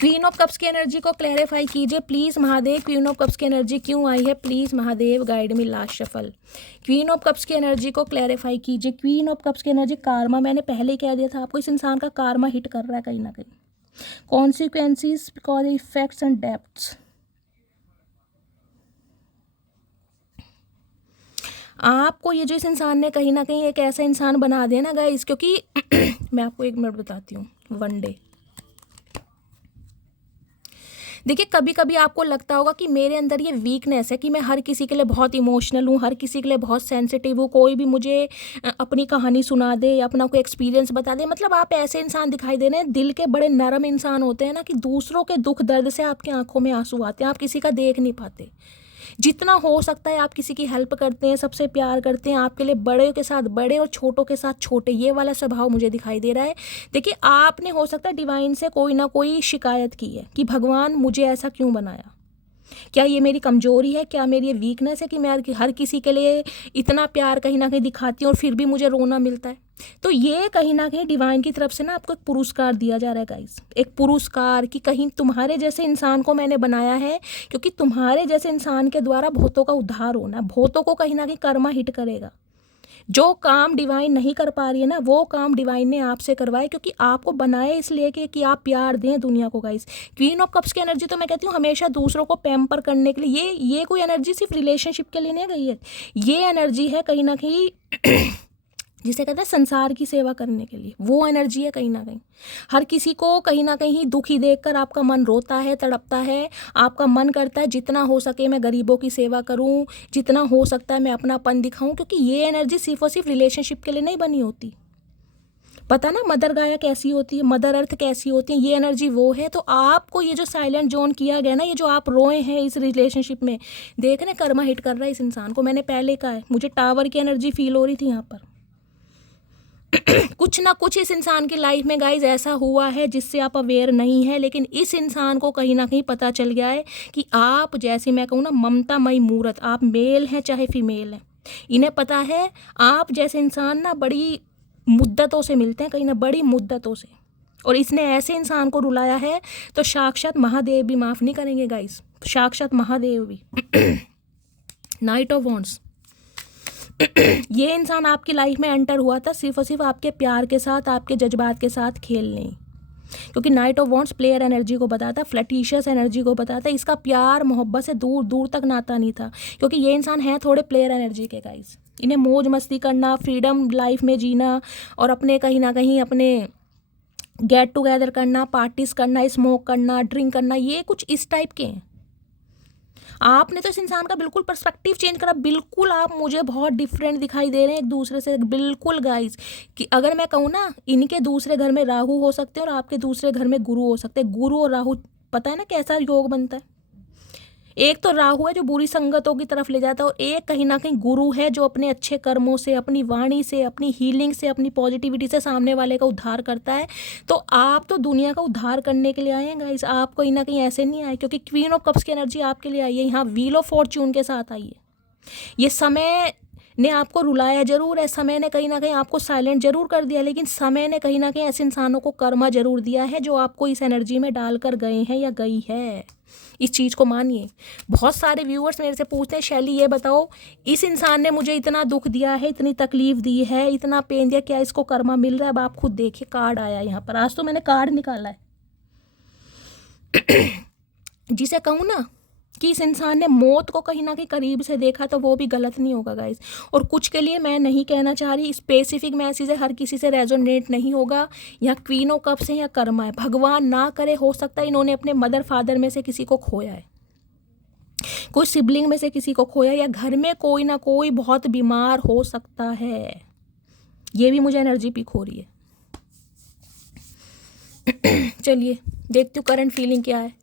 Queen of cups की एनर्जी को क्लैरिफाई कीजिए please Mahadev, queen of cups की एनर्जी क्यों आई है please Mahadev guide me, last shuffle. Queen of cups की एनर्जी को क्लैरिफाई कीजिए, क्वीन ऑफ कप्स की एनर्जी कार्मा, मैंने पहले ही कह दिया था आपको इस इंसान का कार्मा हिट कर रहा है कहीं ना कहीं, कॉन्सिक्वेंसीज बिकॉज इफेक्ट्स एंड डेप्थ्स। आपको ये जो इस इंसान ने कहीं ना कहीं एक ऐसा इंसान बना दिया ना गाइस, क्योंकि मैं आपको एक मिनट बताती हूँ, वन डे देखिए कभी कभी आपको लगता होगा कि मेरे अंदर ये वीकनेस है कि मैं हर किसी के लिए बहुत इमोशनल हूँ, हर किसी के लिए बहुत सेंसिटिव हूँ, कोई भी मुझे अपनी कहानी सुना दे या अपना कोई एक्सपीरियंस बता दे, मतलब आप ऐसे इंसान दिखाई दे रहे हैं, दिल के बड़े नरम इंसान होते हैं ना कि दूसरों के दुख दर्द से आपकी आंखों में आंसू आते हैं, आप किसी का देख नहीं पाते, जितना हो सकता है आप किसी की हेल्प करते हैं, सबसे प्यार करते हैं, आपके लिए बड़े के साथ बड़े और छोटों के साथ छोटे, ये वाला स्वभाव मुझे दिखाई दे रहा है। देखिए आपने हो सकता है डिवाइन से कोई ना कोई शिकायत की है कि भगवान मुझे ऐसा क्यों बनाया, क्या ये मेरी कमजोरी है, क्या मेरी ये वीकनेस है कि मैं हर किसी के लिए इतना प्यार कहीं ना कहीं दिखाती हूँ और फिर भी मुझे रोना मिलता है। तो ये कहीं ना कहीं डिवाइन की तरफ से ना आपको एक पुरस्कार दिया जा रहा है गाइस, एक पुरस्कार कि कहीं तुम्हारे जैसे इंसान को मैंने बनाया है, क्योंकि तुम्हारे जैसे इंसान के द्वारा बहुतों का उद्धार होना, बहुतों को कहीं ना कहीं कर्मा हिट करेगा। जो काम डिवाइन नहीं कर पा रही है ना वो काम डिवाइन ने आपसे करवाए, क्योंकि आपको बनाए इसलिए कि आप प्यार दें दुनिया को गाइस। क्वीन ऑफ कप्स की एनर्जी तो मैं कहती हूँ हमेशा दूसरों को पैम्पर करने के लिए, ये कोई एनर्जी सिर्फ रिलेशनशिप के लिए नहीं गई है, ये एनर्जी है कहीं ना कहीं जिसे कहते हैं संसार की सेवा करने के लिए, वो एनर्जी है कहीं ना कहीं। हर किसी को कहीं ना कहीं दुखी देखकर आपका मन रोता है, तड़पता है, आपका मन करता है जितना हो सके मैं गरीबों की सेवा करूं, जितना हो सकता है मैं अपनापन दिखाऊं, क्योंकि ये एनर्जी सिर्फ और सिर्फ रिलेशनशिप के लिए नहीं बनी होती। पता ना मदर गाया कैसी होती है, मदर अर्थ कैसी होती है, ये एनर्जी वो है। तो आपको ये जो साइलेंट जोन किया गया ना, ये जो आप रोए हैं इस रिलेशनशिप में, देख रहे कर्मा हिट कर रहा है इस इंसान को। मैंने पहले कहा है मुझे टावर की एनर्जी फील हो रही थी यहाँ पर। कुछ ना कुछ इस इंसान की लाइफ में गाइज ऐसा हुआ है जिससे आप अवेयर नहीं है, लेकिन इस इंसान को कहीं ना कहीं पता चल गया है कि आप जैसे मैं कहूँ ना ममतामयी मूर्त, आप मेल हैं चाहे फीमेल हैं, इन्हें पता है आप जैसे इंसान ना बड़ी मुद्दतों से मिलते हैं, कहीं ना बड़ी मुद्दतों से, और इसने ऐसे इंसान को रुलाया है तो साक्षात महादेव भी माफ़ नहीं करेंगे गाइज, साक्षात महादेव भी। नाइट ऑफ वॉन्ड्स, ये इंसान आपकी लाइफ में एंटर हुआ था सिर्फ और सिर्फ आपके प्यार के साथ, आपके जज्बात के साथ खेलने, क्योंकि night of wands player energy को बताता, फ्लैटिशियस एनर्जी को बताता, इसका प्यार मोहब्बत से दूर दूर तक नाता नहीं था, क्योंकि ये इंसान है थोड़े प्लेयर एनर्जी के गाइस। इन्हें मौज मस्ती करना, फ्रीडम लाइफ में जीना और अपने कहीं ना कहीं अपने गेट टुगेदर करना, पार्टीज करना, स्मोक करना, ड्रिंक करना, ये कुछ इस टाइप के हैं। आपने तो इस इंसान का बिल्कुल पर्सपेक्टिव चेंज करा, बिल्कुल आप मुझे बहुत डिफरेंट दिखाई दे रहे हैं एक दूसरे से, बिल्कुल गाइस। कि अगर मैं कहूँ ना, इनके दूसरे घर में राहु हो सकते हैं और आपके दूसरे घर में गुरु हो सकते हैं, गुरु और राहु पता है ना कैसा योग बनता है। एक तो राहु है जो बुरी संगतों की तरफ ले जाता है, और एक कहीं ना कहीं गुरु है जो अपने अच्छे कर्मों से, अपनी वाणी से, अपनी हीलिंग से, अपनी पॉजिटिविटी से सामने वाले का उद्धार करता है। तो आप तो दुनिया का उद्धार करने के लिए आए हैं गाइस, आप कहीं ना कहीं ऐसे नहीं आए, क्योंकि क्वीन ऑफ कप्स की एनर्जी आपके लिए आई है, यहाँ व्हील ऑफ फॉर्च्यून के साथ आई है। ये समय ने आपको रुलाया जरूर है, समय ने कहीं ना कहीं आपको साइलेंट जरूर कर दिया, लेकिन समय ने कहीं ना कहीं ऐसे इंसानों को कर्मा जरूर दिया है जो आपको इस एनर्जी में डालकर गए हैं या गई है। इस चीज़ को मानिए। बहुत सारे व्यूअर्स मेरे से पूछते हैं, शैली ये बताओ, इस इंसान ने मुझे इतना दुख दिया है, इतनी तकलीफ दी है, इतना पेन दिया, क्या इसको कर्मा मिल रहा है? अब आप खुद देखिए, कार्ड आया यहाँ पर, आज तो मैंने कार्ड निकाला है जिसे कहूँ ना कि इस इंसान ने मौत को कहीं ना कहीं करीब से देखा, तो वो भी गलत नहीं होगा गाइस। और कुछ के लिए मैं नहीं कहना चाह रही, स्पेसिफिक मैसेज है, हर किसी से रेजोनेट नहीं होगा। यहाँ क्वीन ऑफ कप्स है या कर्मा है, भगवान ना करे, हो सकता है इन्होंने अपने मदर फादर में से किसी को खोया है, कोई सिबलिंग में से किसी को खोया, या घर में कोई ना कोई बहुत बीमार हो सकता है। ये भी मुझे एनर्जी पिक हो रही है। चलिए देखती हूँ करंट फीलिंग क्या है।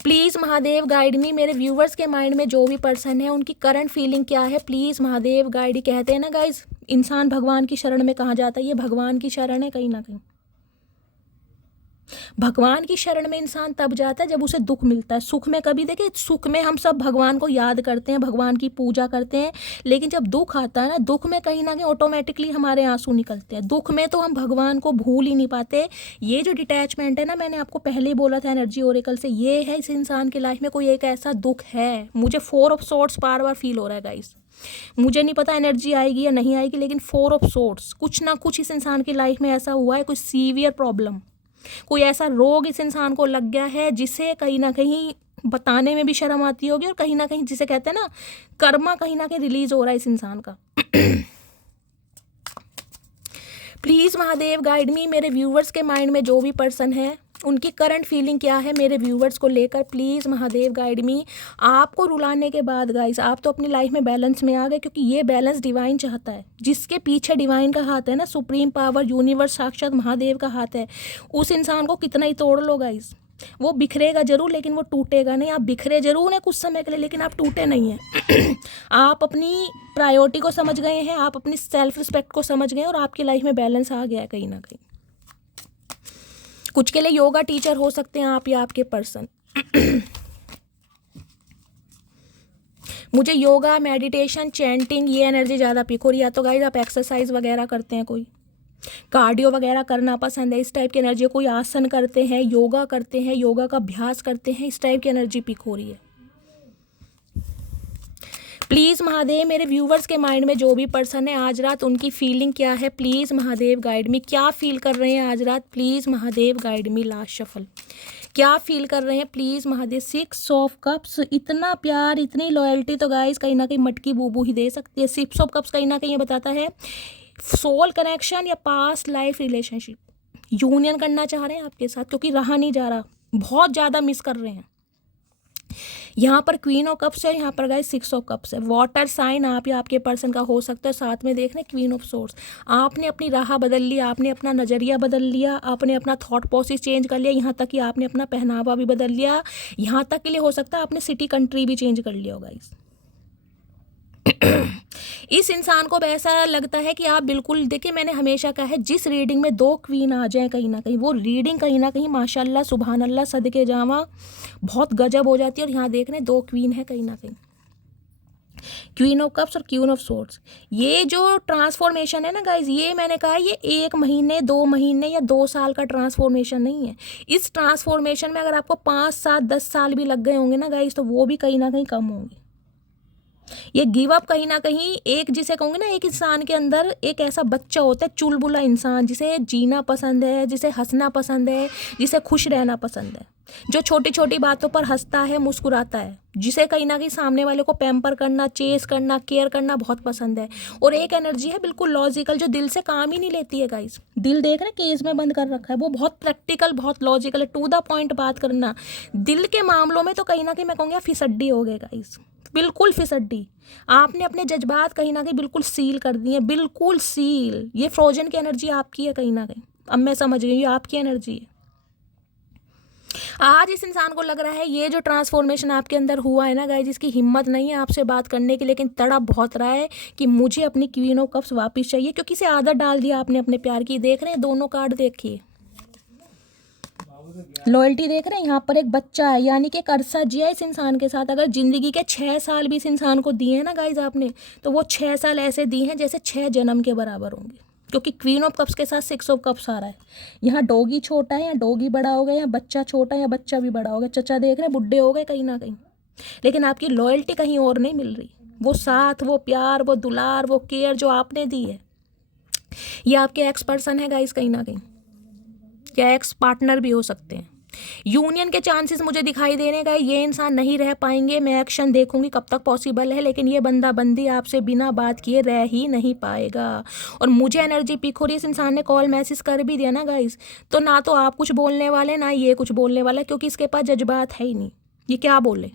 प्लीज़ महादेव गाइड मी, मेरे व्यूवर्स के माइंड में जो भी पर्सन है उनकी करंट फीलिंग क्या है, प्लीज़ महादेव गाइड। कहते हैं ना गाइज, इंसान भगवान की शरण में कहाँ जाता है, ये भगवान की शरण है कहीं ना कहीं। भगवान की शरण में इंसान तब जाता है जब उसे दुख मिलता है। सुख में कभी देखिए, सुख में हम सब भगवान को याद करते हैं, भगवान की पूजा करते हैं, लेकिन जब दुख आता है ना, दुख में कहीं ना कहीं ऑटोमेटिकली हमारे आंसू निकलते हैं। दुख में तो हम भगवान को भूल ही नहीं पाते। ये जो डिटैचमेंट है ना, मैंने आपको पहले ही बोला था एनर्जी ओरेकल से, ये है इस इंसान की लाइफ में कोई एक ऐसा दुख है। मुझे 4 of sorts bar bar feel हो रहा है गाइस। मुझे नहीं पता एनर्जी आएगी या नहीं आएगी, लेकिन 4 ऑफ सोर्ट्स, कुछ ना कुछ इस इंसान की लाइफ में ऐसा हुआ है, कोई सीवियर प्रॉब्लम, कोई ऐसा रोग इस इंसान को लग गया है जिसे कहीं ना कहीं बताने में भी शर्म आती होगी, और कहीं ना कहीं जिसे कहते हैं ना, कर्मा कहीं ना कहीं रिलीज हो रहा है इस इंसान का। प्लीज़ महादेव गाइड मी, मेरे व्यूवर्स के माइंड में जो भी पर्सन है उनकी करंट फीलिंग क्या है मेरे व्यूवर्स को लेकर, प्लीज़ महादेव गाइड मी। आपको रुलाने के बाद गाइस, आप तो अपनी लाइफ में बैलेंस में आ गए, क्योंकि ये बैलेंस डिवाइन चाहता है। जिसके पीछे डिवाइन का हाथ है ना, सुप्रीम पावर, यूनिवर्स, साक्षात महादेव का हाथ है, उस इंसान को कितना ही तोड़ लो गाइस, वो बिखरेगा जरूर, लेकिन वो टूटेगा नहीं। आप बिखरे जरूर हैं कुछ समय के लिए, लेकिन आप टूटे नहीं हैं। आप अपनी प्रायोरिटी को समझ गए हैं, आप अपनी सेल्फ रिस्पेक्ट को समझ गए हैं, और आपकी लाइफ में बैलेंस आ गया है कहीं ना कहीं। कुछ के लिए योगा टीचर हो सकते हैं आप या आपके पर्सन। मुझे योगा, मेडिटेशन, चैंटिंग, ये एनर्जी ज़्यादा पिक हो रही है। या तो गाइस आप एक्सरसाइज वगैरह करते हैं, कोई कार्डियो वगैरह करना पसंद है, इस टाइप की एनर्जी, कोई आसन करते हैं, योगा करते हैं, योगा का अभ्यास करते हैं, इस टाइप की एनर्जी पिक हो रही है। प्लीज़ महादेव, मेरे व्यूवर्स के माइंड में जो भी पर्सन है आज रात, उनकी फीलिंग क्या है, प्लीज़ महादेव गाइड मी। क्या फील कर रहे हैं आज रात, please Mahadev guide me. Last shuffle, क्या फील कर रहे हैं प्लीज़ महादेव। 6 ऑफ कप्स, इतना प्यार, इतनी लॉयल्टी तो गाइस कहीं ना कहीं मटकी बूबू ही दे सकती है। 6 ऑफ कप्स कहीं ना कहीं ये बताता है सोल कनेक्शन या पास्ट लाइफ रिलेशनशिप, यूनियन करना चाह रहे हैं आपके साथ, क्योंकि रहा नहीं जा रहा, बहुत ज़्यादा मिस कर रहे हैं। यहाँ पर क्वीन ऑफ कप्स है, यहाँ पर गाइस 6 ऑफ कप्स है। वाटर साइन आप या आपके पर्सन का हो सकता है, साथ में देख रहे हैं क्वीन ऑफ सोर्स। आपने अपनी राह बदल ली, आपने अपना नज़रिया बदल लिया, आपने अपना थॉट प्रोसेस चेंज कर लिया, यहाँ तक कि आपने अपना पहनावा भी बदल लिया, यहाँ तक के लिए हो सकता है आपने सिटी कंट्री भी चेंज कर लिया होगा। इस इंसान को ऐसा लगता है कि आप बिल्कुल, देखिए मैंने हमेशा कहा है, जिस रीडिंग में 2 क्वीन आ जाएं कहीं ना कहीं, वो रीडिंग कहीं ना कहीं माशाल्लाह सुभान अल्लाह सदके जावा बहुत गजब हो जाती है। और यहाँ देख रहे हैं 2 क्वीन है कहीं ना कहीं, क्वीन ऑफ कप्स और क्वीन ऑफ सोर्ड्स। ये जो ट्रांसफॉर्मेशन है ना गाइज, ये मैंने कहा ये 1 महीने 2 महीने या 2 साल का ट्रांसफॉर्मेशन नहीं है। इस ट्रांसफॉर्मेशन में अगर आपको 5 7 10 साल भी लग गए होंगे ना गाइज, तो वो भी कहीं ना कहीं कम होंगे। ये गिव अप कहीं ना कहीं, एक जिसे कहूँगे ना, एक इंसान के अंदर एक ऐसा बच्चा होता है चुलबुला इंसान, जिसे जीना पसंद है, जिसे हंसना पसंद है, जिसे खुश रहना पसंद है, जो छोटी छोटी बातों पर हंसता है, मुस्कुराता है, जिसे कहीं ना कहीं सामने वाले को पैम्पर करना, चेस करना, केयर करना बहुत पसंद है। और एक एनर्जी है बिल्कुल लॉजिकल, जो दिल से काम ही नहीं लेती है गाइस। दिल देख रहे केस में बंद कर रखा है, वो बहुत प्रैक्टिकल, बहुत लॉजिकल है, टू द पॉइंट बात करना। दिल के मामलों में तो कहीं ना कहीं मैं कहूँगी फिसड्डी हो गए गाइस, बिल्कुल फिसड्डी। आपने अपने जज्बात कहीं ना कहीं बिल्कुल सील कर दिए, बिल्कुल सील। ये फ्रोजन की एनर्जी आपकी है कहीं ना कहीं, अब मैं समझ गई, ये आपकी एनर्जी है। आज इस इंसान को लग रहा है ये जो ट्रांसफॉर्मेशन आपके अंदर हुआ है ना गाइज, इसकी हिम्मत नहीं है आपसे बात करने की, लेकिन तड़प बहुत रहा है कि मुझे अपनी क्वीन ऑफ कप्स वापस चाहिए, क्योंकि इसे आदत डाल दिया आपने अपने प्यार की। देख रहे हैं दोनों कार्ड, देखिए लॉयल्टी देख रहे हैं, यहाँ पर एक बच्चा है, यानी कि एक अरसा जिया इस इंसान के साथ। अगर जिंदगी के 6 साल भी इस इंसान को दिए हैं ना गाइज आपने, तो वो 6 साल ऐसे दिए हैं जैसे 6 जन्म के बराबर होंगे, क्योंकि क्वीन ऑफ कप्स के साथ 6 ऑफ कप्स आ रहा है। यहाँ डॉगी छोटा है, या डॉगी बड़ा हो गया, या बच्चा छोटा है, या बच्चा भी बड़ा हो गया। चचा देख रहे हैं बुढ़े हो गए कहीं ना कहीं, लेकिन आपकी लॉयल्टी कहीं और नहीं मिल रही। वो साथ, वो प्यार, वो दुलार, वो केयर जो आपने दी है, ये आपके एक्स पर्सन है गाइस कहीं ना कहीं, या एक्स पार्टनर भी हो सकते हैं। यूनियन के चांसेस मुझे दिखाई दे रहे हैं, ये इंसान नहीं रह पाएंगे। मैं एक्शन देखूंगी कब तक पॉसिबल है, लेकिन ये बंदा बंदी आपसे बिना बात किए रह ही नहीं पाएगा। और मुझे एनर्जी पिक हो रही है, इस इंसान ने कॉल मैसेज कर भी दिया ना गाइस, तो ना तो आप कुछ बोलने वाले, ना ये कुछ बोलने वाला, क्योंकि इसके पास जज्बात है ही नहीं। ये क्या बोले,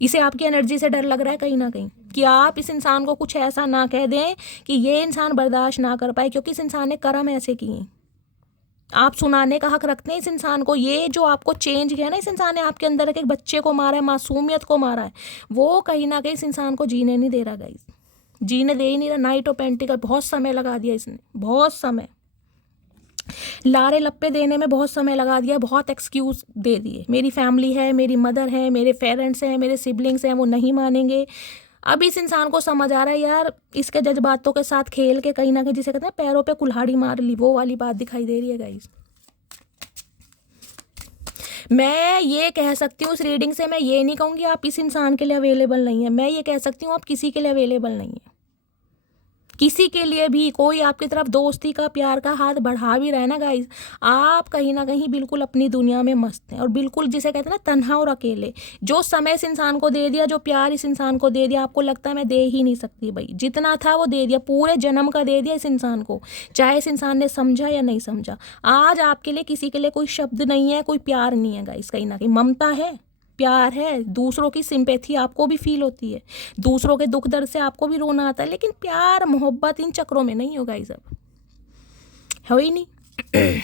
इसे आपकी एनर्जी से डर लग रहा है कहीं ना कहीं कि आप इस इंसान को कुछ ऐसा ना कह दें कि ये इंसान बर्दाश्त ना कर पाए, क्योंकि इस इंसान ने कर्म ऐसे किए। आप सुनाने का हक रखते हैं इस इंसान को। ये जो आपको चेंज किया ना इस इंसान ने, आपके अंदर एक बच्चे को मारा है, मासूमियत को मारा है, वो कहीं ना कहीं इस इंसान को जीने नहीं दे रहा गाइस, जीने दे ही नहीं रहा। नाइट ऑफ पेंटिकल, बहुत समय लगा दिया इसने, बहुत समय, लारे लप्पे देने में बहुत समय लगा दिया, बहुत एक्सक्यूज़ दे दिए। मेरी फैमिली है, मेरी मदर है, मेरे पेरेंट्स हैं, मेरे सिबलिंग्स हैं, वो नहीं मानेंगे। अब इस इंसान को समझ आ रहा है यार, इसके जज्बातों के साथ खेल के कहीं ना कहीं, जिसे कहते हैं पैरों पे कुल्हाड़ी मार ली, वो वाली बात दिखाई दे रही है गाइस। मैं ये कह सकती हूँ इस रीडिंग से, मैं ये नहीं कहूँगी आप इस इंसान के लिए अवेलेबल नहीं है, मैं ये कह सकती हूँ आप किसी के लिए अवेलेबल नहीं है। किसी के लिए भी कोई आपकी तरफ दोस्ती का, प्यार का हाथ बढ़ा भी रहा है ना गाइज, आप कहीं ना कहीं बिल्कुल अपनी दुनिया में मस्त हैं, और बिल्कुल जिसे कहते हैं ना तन्हा और अकेले। जो समय इस इंसान को दे दिया, जो प्यार इस इंसान को दे दिया, आपको लगता है मैं दे ही नहीं सकती भाई, जितना था वो दे दिया, पूरे जन्म का दे दिया इस इंसान को, चाहे इस इंसान ने समझा या नहीं समझा। आज आपके लिए किसी के लिए कोई शब्द नहीं है, कोई प्यार नहीं है गाइज, कहीं ना कहीं ममता है, प्यार है, दूसरों की सिंपैथी आपको भी फील होती है, दूसरों के दुख दर्द से आपको भी रोना आता है, लेकिन प्यार मोहब्बत इन चक्रों में नहीं होगा, सब है ही नहीं।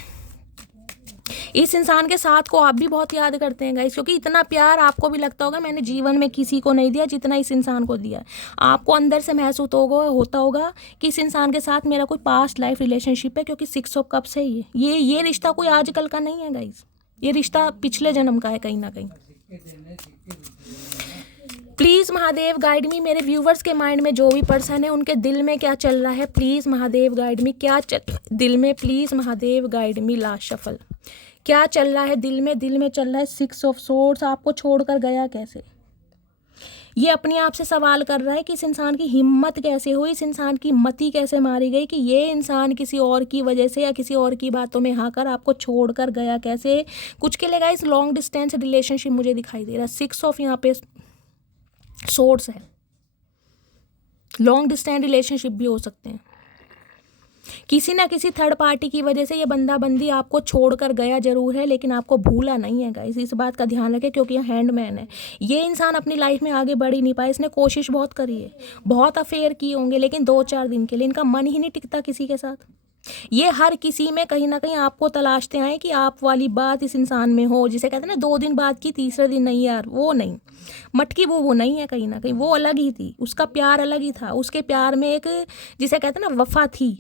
इस इंसान के साथ को आप भी बहुत याद करते हैं गाइस, क्योंकि इतना प्यार आपको भी लगता होगा मैंने जीवन में किसी को नहीं दिया जितना इस इंसान को दिया। आपको अंदर से महसूस होता होगा कि इस इंसान के साथ मेरा कोई पास्ट लाइफ रिलेशनशिप है, क्योंकि 6 ऑफ कप्स है ये रिश्ता कोई आजकल का नहीं है गाइस, ये रिश्ता पिछले जन्म का है कहीं ना कहीं। प्लीज़ महादेव गाइड मी, मेरे व्यूवर्स के माइंड में जो भी पर्सन है उनके दिल में क्या चल रहा है, प्लीज़ महादेव गाइड मी, क्या दिल में, please Mahadev guide me. Last shuffle, क्या चल रहा है दिल में चल रहा है 6 ऑफ सोर्ड्स। आपको छोड़कर गया कैसे, ये अपने आप से सवाल कर रहा है कि इस इंसान की हिम्मत कैसे हुई, इस इंसान की मति कैसे मारी गई कि ये इंसान किसी और की वजह से या किसी और की बातों में आकर आपको छोड़कर गया कैसे। कुछ के लिए गाइस लॉन्ग डिस्टेंस रिलेशनशिप मुझे दिखाई दे रहा है, 6 ऑफ यहाँ पे सोर्स है, लॉन्ग डिस्टेंस रिलेशनशिप भी हो सकते हैं। किसी ना किसी थर्ड पार्टी की वजह से ये बंदा बंदी आपको छोड़कर गया जरूर है, लेकिन आपको भूला नहीं है गाइस, इस बात का ध्यान रखें, क्योंकि ये हैंडमैन है। ये इंसान अपनी लाइफ में आगे बढ़ ही नहीं पाया, इसने कोशिश बहुत करी है, बहुत अफेयर किए होंगे, लेकिन 2-4 दिन के लिए इनका मन ही नहीं टिकता किसी के साथ। ये हर किसी में कहीं ना कहीं आपको तलाशते आए कि आप वाली बात इस इंसान में हो, जिसे कहते हैं ना 2 दिन बाद की तीसरे दिन नहीं यार, वो नहीं, मटकी वो नहीं है कहीं ना कहीं, वो अलग ही थी, उसका प्यार अलग ही था, उसके प्यार में एक जिसे कहते हैं ना वफा थी,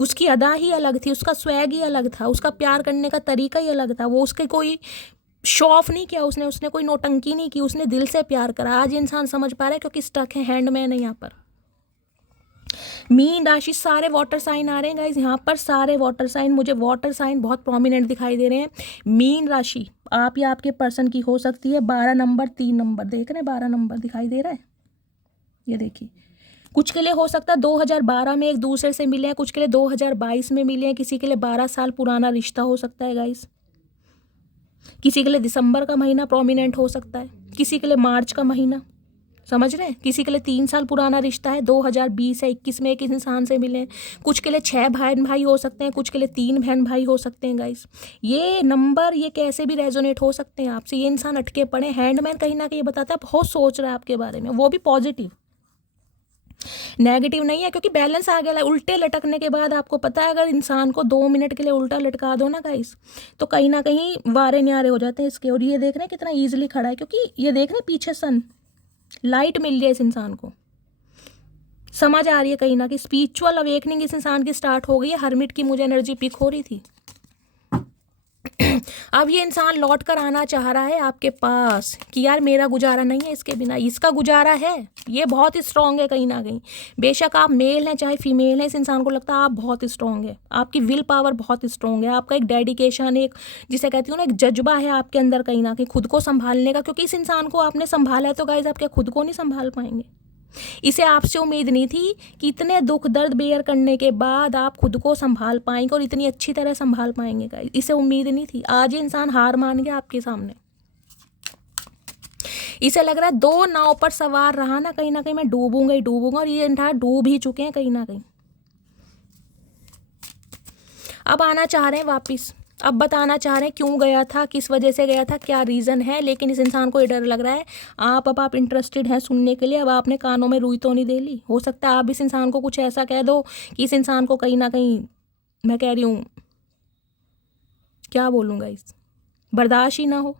उसकी अदा ही अलग थी, उसका स्वैग ही अलग था, उसका प्यार करने का तरीका ही अलग था। वो उसके कोई शो ऑफ नहीं किया उसने कोई नौटंकी नहीं की, उसने दिल से प्यार करा। आज इंसान समझ पा रहा है क्योंकि स्टक है, हैंडमैन है यहाँ पर। मीन राशि, सारे वाटर साइन आ रहे हैं गाइज यहाँ पर, सारे वाटर साइन, मुझे वाटर साइन बहुत प्रोमिनेंट दिखाई दे रहे हैं। मीन राशि आप या आपके पर्सन की हो सकती है, 12 नंबर 3 नंबर देख रहे हैं, 12 नंबर दिखाई दे रहा है, ये देखिए। कुछ के लिए हो सकता है 2012 में एक दूसरे से मिले हैं, कुछ के लिए 2022 में मिले हैं, किसी के लिए 12 साल पुराना रिश्ता हो सकता है गाइस, किसी के लिए दिसंबर का महीना प्रोमिनेंट हो सकता है, किसी के लिए मार्च का महीना, समझ रहे हैं, किसी के लिए 3 साल पुराना रिश्ता है, 2020 या 21 में एक इंसान से मिले हैं, कुछ के लिए 6 बहन भाई हो सकते हैं, कुछ के लिए 3 बहन भाई हो सकते हैं गाइस। ये नंबर ये कैसे भी रेजोनेट हो सकते हैं आपसे। ये इंसान अटके पड़े, हैंडमैन कहीं ना कहीं बताता है बहुत सोच रहा है आपके बारे में, वो भी पॉजिटिव, नेगेटिव नहीं है, क्योंकि बैलेंस आ गया। उल्टे लटकने के बाद आपको पता है, अगर इंसान को 2 मिनट के लिए उल्टा लटका दो ना गाइस, तो कहीं ना कहीं वारे न्यारे हो जाते हैं इसके। और ये देख रहे हैं कितना ईजिली खड़ा है, क्योंकि ये देख रहे हैं पीछे सन लाइट मिल रही है इस इंसान को, समझ आ रही है कहीं ना कहीं स्पिरिचुअल अवेकनिंग इस इंसान की स्टार्ट हो गई है। हर्मिट की मुझे एनर्जी पिक हो रही थी। अब ये इंसान लौट कर आना चाह रहा है आपके पास कि यार मेरा गुजारा नहीं है इसके बिना, इसका गुजारा है। ये बहुत स्ट्रांग है कहीं ना कहीं। बेशक आप मेल हैं चाहे फीमेल हैं, इस इंसान को लगता है आप बहुत स्ट्रांग है, आपकी विल पावर बहुत स्ट्रांग है, आपका एक डेडिकेशन, एक जिसे कहती हूँ ना, एक जज्बा है आपके अंदर कहीं ना कहीं खुद को संभालने का। क्योंकि इस इंसान को आपने संभाला है तो गाइस आप क्या खुद को नहीं संभाल पाएंगे? इसे आपसे उम्मीद नहीं थी कि इतने दुख दर्द बेयर करने के बाद आप खुद को संभाल पाएंगे और इतनी अच्छी तरह संभाल पाएंगे गाइस। इसे उम्मीद नहीं थी। आज ये इंसान हार मान गया आपके सामने। इसे लग रहा है 2 नाव पर सवार रहा ना कहीं मैं डूबूंगा ही डूबूंगा, और ये इंसान डूब ही चुके हैं कहीं ना कहीं। अब आना चाह रहे हैं वापिस, अब बताना चाह रहे हैं क्यों गया था, किस वजह से गया था, क्या रीज़न है। लेकिन इस इंसान को ये डर लग रहा है आप इंटरेस्टेड हैं सुनने के लिए। अब आपने कानों में रुई तो नहीं दे ली? हो सकता है आप इस इंसान को कुछ ऐसा कह दो कि इस इंसान को कहीं ना कहीं, मैं कह रही हूँ क्या बोलूँगा, इस बर्दाश्त ही ना हो।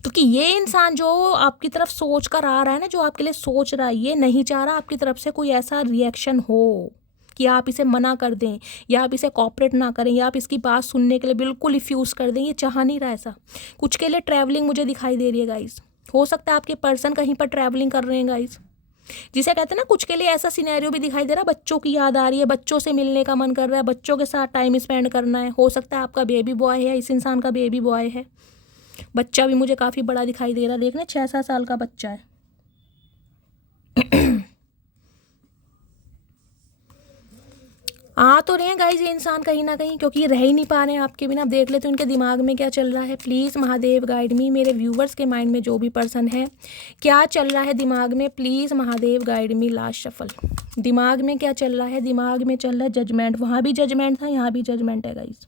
क्योंकि ये इंसान जो आपकी तरफ सोच कर आ रहा है ना, जो आपके लिए सोच रहा है, ये नहीं चाह रहा आपकी तरफ से कोई ऐसा रिएक्शन हो कि आप इसे मना कर दें या आप इसे कॉपरेट ना करें या आप इसकी बात सुनने के लिए बिल्कुल रिफ्यूज़ कर दें। ये चाह नहीं रहा ऐसा। कुछ के लिए ट्रैवलिंग मुझे दिखाई दे रही है गाइस। हो सकता है आपके पर्सन कहीं पर ट्रैवलिंग कर रहे हैं गाइस, जिसे कहते हैं ना, कुछ के लिए ऐसा सिनेरियो भी दिखाई दे रहा है, बच्चों की याद आ रही है, बच्चों से मिलने का मन कर रहा है, बच्चों के साथ टाइम स्पेंड करना है। हो सकता है आपका बेबी बॉय है, इस इंसान का बेबी बॉय है। बच्चा भी मुझे काफ़ी बड़ा दिखाई दे रहा है, देखना 6-7 साल का बच्चा है। आ तो रहे हैं गाइज ये इंसान कहीं ना कहीं, क्योंकि ये रह ही नहीं पा रहे हैं आपके बिना। आप देख लेते हैं उनके दिमाग में क्या चल रहा है। प्लीज़ महादेव गाइड मी, मेरे व्यूवर्स के माइंड में जो भी पर्सन है क्या चल रहा है दिमाग में, please Mahadev guide me. Last shuffle, दिमाग में क्या चल रहा है? दिमाग में चल रहा है जजमेंट। वहाँ भी जजमेंट था, यहाँ भी जजमेंट है गाइज।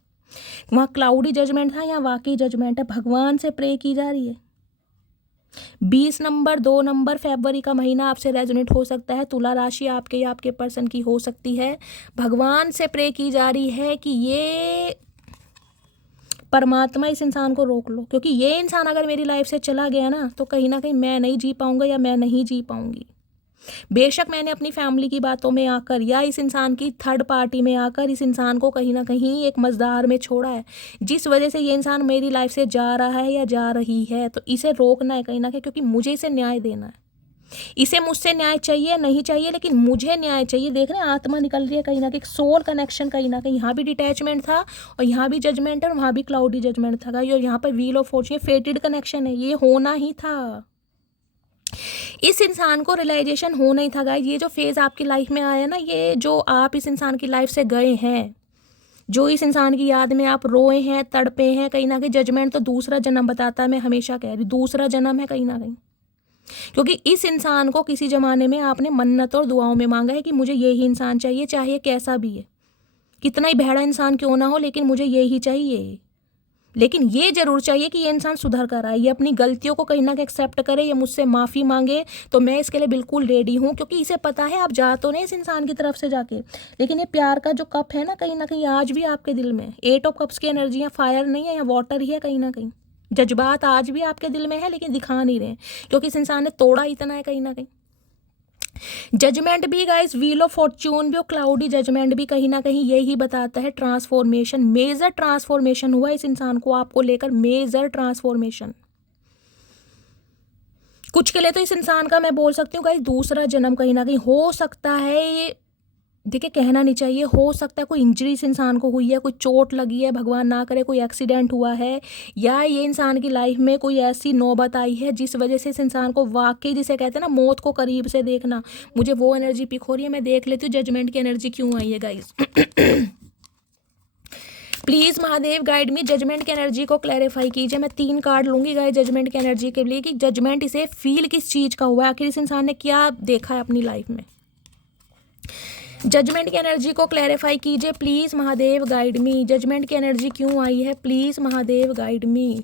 वहाँ क्लाउडी जजमेंट था, यहाँ वाकई जजमेंट है। भगवान से प्रे की जा रही है। 20 नंबर 2 नंबर फरवरी का महीना आपसे रेजोनेट हो सकता है। तुला राशि आपके या आपके पर्सन की हो सकती है। भगवान से प्रे की जा रही है कि ये परमात्मा इस इंसान को रोक लो, क्योंकि ये इंसान अगर मेरी लाइफ से चला गया ना तो कहीं ना कहीं मैं नहीं जी पाऊंगा या मैं नहीं जी पाऊंगी। बेशक मैंने अपनी फैमिली की बातों में आकर या इस इंसान की थर्ड पार्टी में आकर इस इंसान को कहीं ना कहीं एक मझधार में छोड़ा है, जिस वजह से ये इंसान मेरी लाइफ से जा रहा है या जा रही है। तो इसे रोकना है कहीं ना कहीं, क्योंकि मुझे इसे न्याय देना है। इसे मुझसे न्याय चाहिए नहीं चाहिए, लेकिन मुझे न्याय चाहिए। देख रहे हैं आत्मा निकल रही है कहीं ना कहीं, सोल कनेक्शन कहीं ना कहीं। यहाँ भी डिटैचमेंट था और यहाँ भी जजमेंट है और वहाँ भी क्लाउडी जजमेंट था। और यहाँ पर व्हील ऑफ फॉर्च्यून, फेटेड कनेक्शन है, ये होना ही था। इस इंसान को रियलाइजेशन हो नहीं था गाइज। ये जो फेज़ आपकी लाइफ में आया ना, ये जो आप इस इंसान की लाइफ से गए हैं, जो इस इंसान की याद में आप रोए हैं, तड़पे हैं, कहीं ना कहीं जजमेंट तो दूसरा जन्म बताता है। मैं हमेशा कह रही दूसरा जन्म है कहीं ना कहीं, क्योंकि इस इंसान को किसी ज़माने में आपने मन्नत और दुआओं में मांगा है कि मुझे यही इंसान चाहिए, चाहे कैसा भी है, कितना ही भेड़ा इंसान क्यों ना हो, लेकिन मुझे यही चाहिए। लेकिन ये जरूर चाहिए कि ये इंसान सुधर कर आए, ये अपनी गलतियों को कहीं ना कहीं एक्सेप्ट करे, ये मुझसे माफ़ी मांगे। तो मैं इसके लिए बिल्कुल रेडी हूँ, क्योंकि इसे पता है आप जा तो नहीं इस इंसान की तरफ से जाके, लेकिन ये प्यार का जो कप है ना कहीं आज भी आपके दिल में 8 ऑफ कप्स की एनर्जियाँ, फायर नहीं है या वाटर ही है कहीं ना कहीं। जज्बात आज भी आपके दिल में है, लेकिन दिखा नहीं रहे, क्योंकि इस इंसान ने तोड़ा इतना है कहीं ना कहीं। जजमेंट भी गाइस, व्हील ऑफ फॉर्च्यून भी और क्लाउडी जजमेंट भी कहीं ना कहीं यही बताता है ट्रांसफॉर्मेशन, मेजर ट्रांसफॉर्मेशन हुआ इस इंसान को आपको लेकर, मेजर ट्रांसफॉर्मेशन। कुछ के लिए तो इस इंसान का मैं बोल सकती हूँ गाइस दूसरा जन्म कहीं ना कहीं हो सकता है। ये देखिए कहना नहीं चाहिए, हो सकता है कोई इंजरी इस इंसान को हुई है, कोई चोट लगी है, भगवान ना करे कोई एक्सीडेंट हुआ है, या ये इंसान की लाइफ में कोई ऐसी नौबत आई है जिस वजह से इस इंसान को वाकई, जिसे कहते हैं ना मौत को करीब से देखना, मुझे वो एनर्जी पिक हो रही है। मैं देख लेती हूँ जजमेंट की एनर्जी क्यों आई है guys. Please Mahadev guide me, judgement की एनर्जी को क्लैरिफाई कीजिए। मैं 3 कार्ड लूँगी गाइज जजमेंट की एनर्जी के लिए कि जजमेंट इसे फील किस चीज़ का हुआ है, आखिर इस इंसान ने क्या देखा है अपनी लाइफ में। जजमेंट की एनर्जी को क्लैरिफाई कीजिए please Mahadev guide me. Judgement की एनर्जी क्यों आई है, please Mahadev guide me.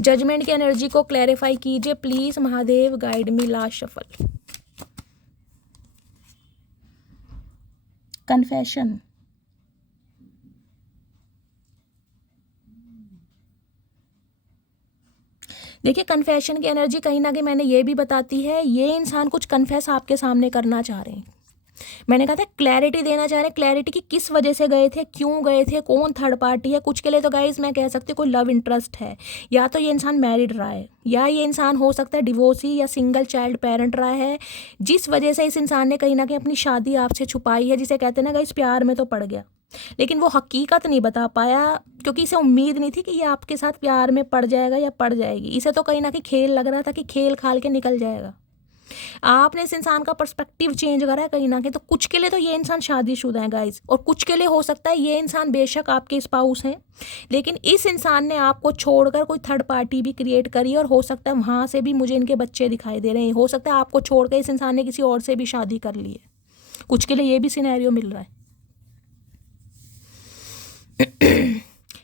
Judgement की एनर्जी को क्लैरिफाई कीजिए please Mahadev guide me. Last shuffle, confession. देखिए कन्फेशन की एनर्जी कहीं ना कहीं मैंने ये भी बताती है, ये इंसान कुछ कन्फेस आपके सामने करना चाह रहे हैं। मैंने कहा था क्लैरिटी देना चाह रहे हैं, क्लैरिटी की किस वजह से गए थे, क्यों गए थे, कौन थर्ड पार्टी है। कुछ के लिए तो गाइज मैं कह सकती हूँ कोई लव इंटरेस्ट है, या तो ये इंसान मैरिड रहा है, या ये इंसान हो सकता है डिवोर्सी या सिंगल चाइल्ड पेरेंट रहा है, जिस वजह से इस इंसान ने कहीं ना कहीं अपनी शादी आपसे छुपाई है, जिसे कहते हैं ना गाइज प्यार में तो पड़ गया, लेकिन वो हकीकत नहीं बता पाया, क्योंकि इसे उम्मीद नहीं थी कि ये आपके साथ प्यार में पड़ जाएगा या पड़ जाएगी। इसे तो कहीं ना कहीं खेल लग रहा था कि खेल खाल के निकल जाएगा। आपने इस इंसान का पर्सपेक्टिव चेंज करा है कहीं ना कहीं। तो कुछ के लिए तो ये इंसान शादीशुदा है गाइज, और कुछ के लिए हो सकता है ये इंसान बेशक आपके स्पाउस हैं, लेकिन इस इंसान ने आपको छोड़कर कोई थर्ड पार्टी भी क्रिएट करी, और हो सकता है वहाँ से भी मुझे इनके बच्चे दिखाई दे रहे हैं। हो सकता है आपको छोड़कर इस इंसान ने किसी और से भी शादी कर ली है। कुछ के लिए ये भी सिनेरियो मिल रहा है।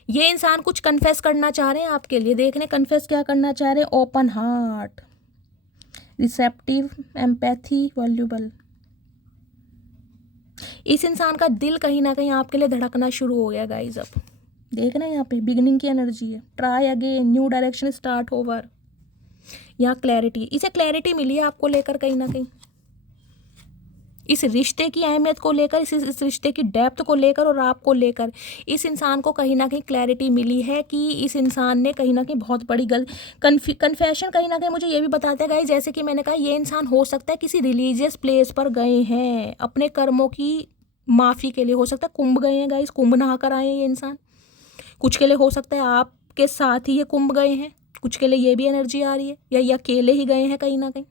ये इंसान कुछ कन्फेस करना चाह रहे हैं आपके लिए। देखने कन्फेस क्या करना चाह रहे हैं। Open heart, receptive, empathy, voluble. इस इंसान का दिल कहीं ना कहीं आपके लिए धड़कना शुरू हो गया गाइज। अब देख रहे हैं यहाँ पे बिगिनिंग की एनर्जी है। Try again, new direction start over. यहाँ क्लैरिटी, इसे क्लैरिटी मिली है आपको लेकर कहीं ना कहीं, इस रिश्ते की अहमियत को लेकर, इस रिश्ते की डेप्थ को लेकर और आपको लेकर इस इंसान को कहीं ना कहीं क्लैरिटी मिली है कि इस इंसान ने कहीं ना कहीं बहुत बड़ी कन्फेशन कहीं ना कहीं मुझे ये भी बताते हैं गाइस, जैसे कि मैंने कहा ये इंसान हो सकता है किसी रिलीजियस प्लेस पर गए हैं अपने कर्मों की माफ़ी के लिए। हो सकता है कुंभ गए हैं गाइस, कुंभ नहा कर आए हैं ये इंसान। कुछ के लिए हो सकता है आपके साथ ही ये कुंभ गए हैं, कुछ के लिए ये भी एनर्जी आ रही है, या ये अकेले ही गए हैं कहीं ना कहीं।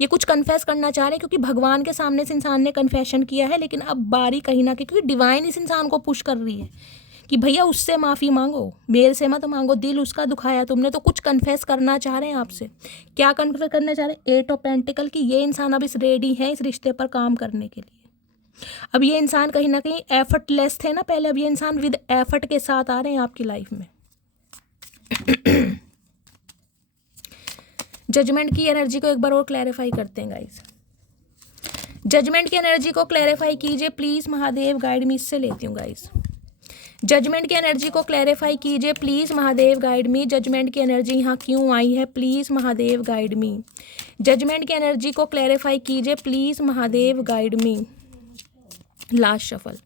ये कुछ कन्फेस करना चाह रहे हैं, क्योंकि भगवान के सामने इस इंसान ने कन्फेशन किया है, लेकिन अब बारी कहीं ना कहीं, क्योंकि डिवाइन इस इंसान को पुश कर रही है कि भैया उससे माफ़ी मांगो, मेरे से मत मांगो, दिल उसका दुखाया तुमने। तो कुछ कन्फेस करना चाह रहे हैं आपसे। क्या कन्फेस करना चाह रहे हैं। 8 ऑफ पेंटिकल की ये इंसान अब इस रेडी है इस रिश्ते पर काम करने के लिए। अब ये इंसान कहीं ना कहीं एफर्टलेस थे ना पहले, अब ये इंसान विद एफर्ट के साथ आ रहे हैं आपकी लाइफ में। जजमेंट की एनर्जी को एक बार और क्लैरिफाई करते हैं गाइस। जजमेंट की एनर्जी को क्लैरिफाई कीजिए प्लीज़ महादेव गाइड मी। इससे लेती हूँ गाइस। जजमेंट की एनर्जी को क्लैरिफाई कीजिए please Mahadev guide me. Judgement की एनर्जी यहाँ क्यों आई है, please Mahadev guide me. Judgement की एनर्जी को क्लैरिफाई कीजिए please Mahadev guide me. Last shuffle.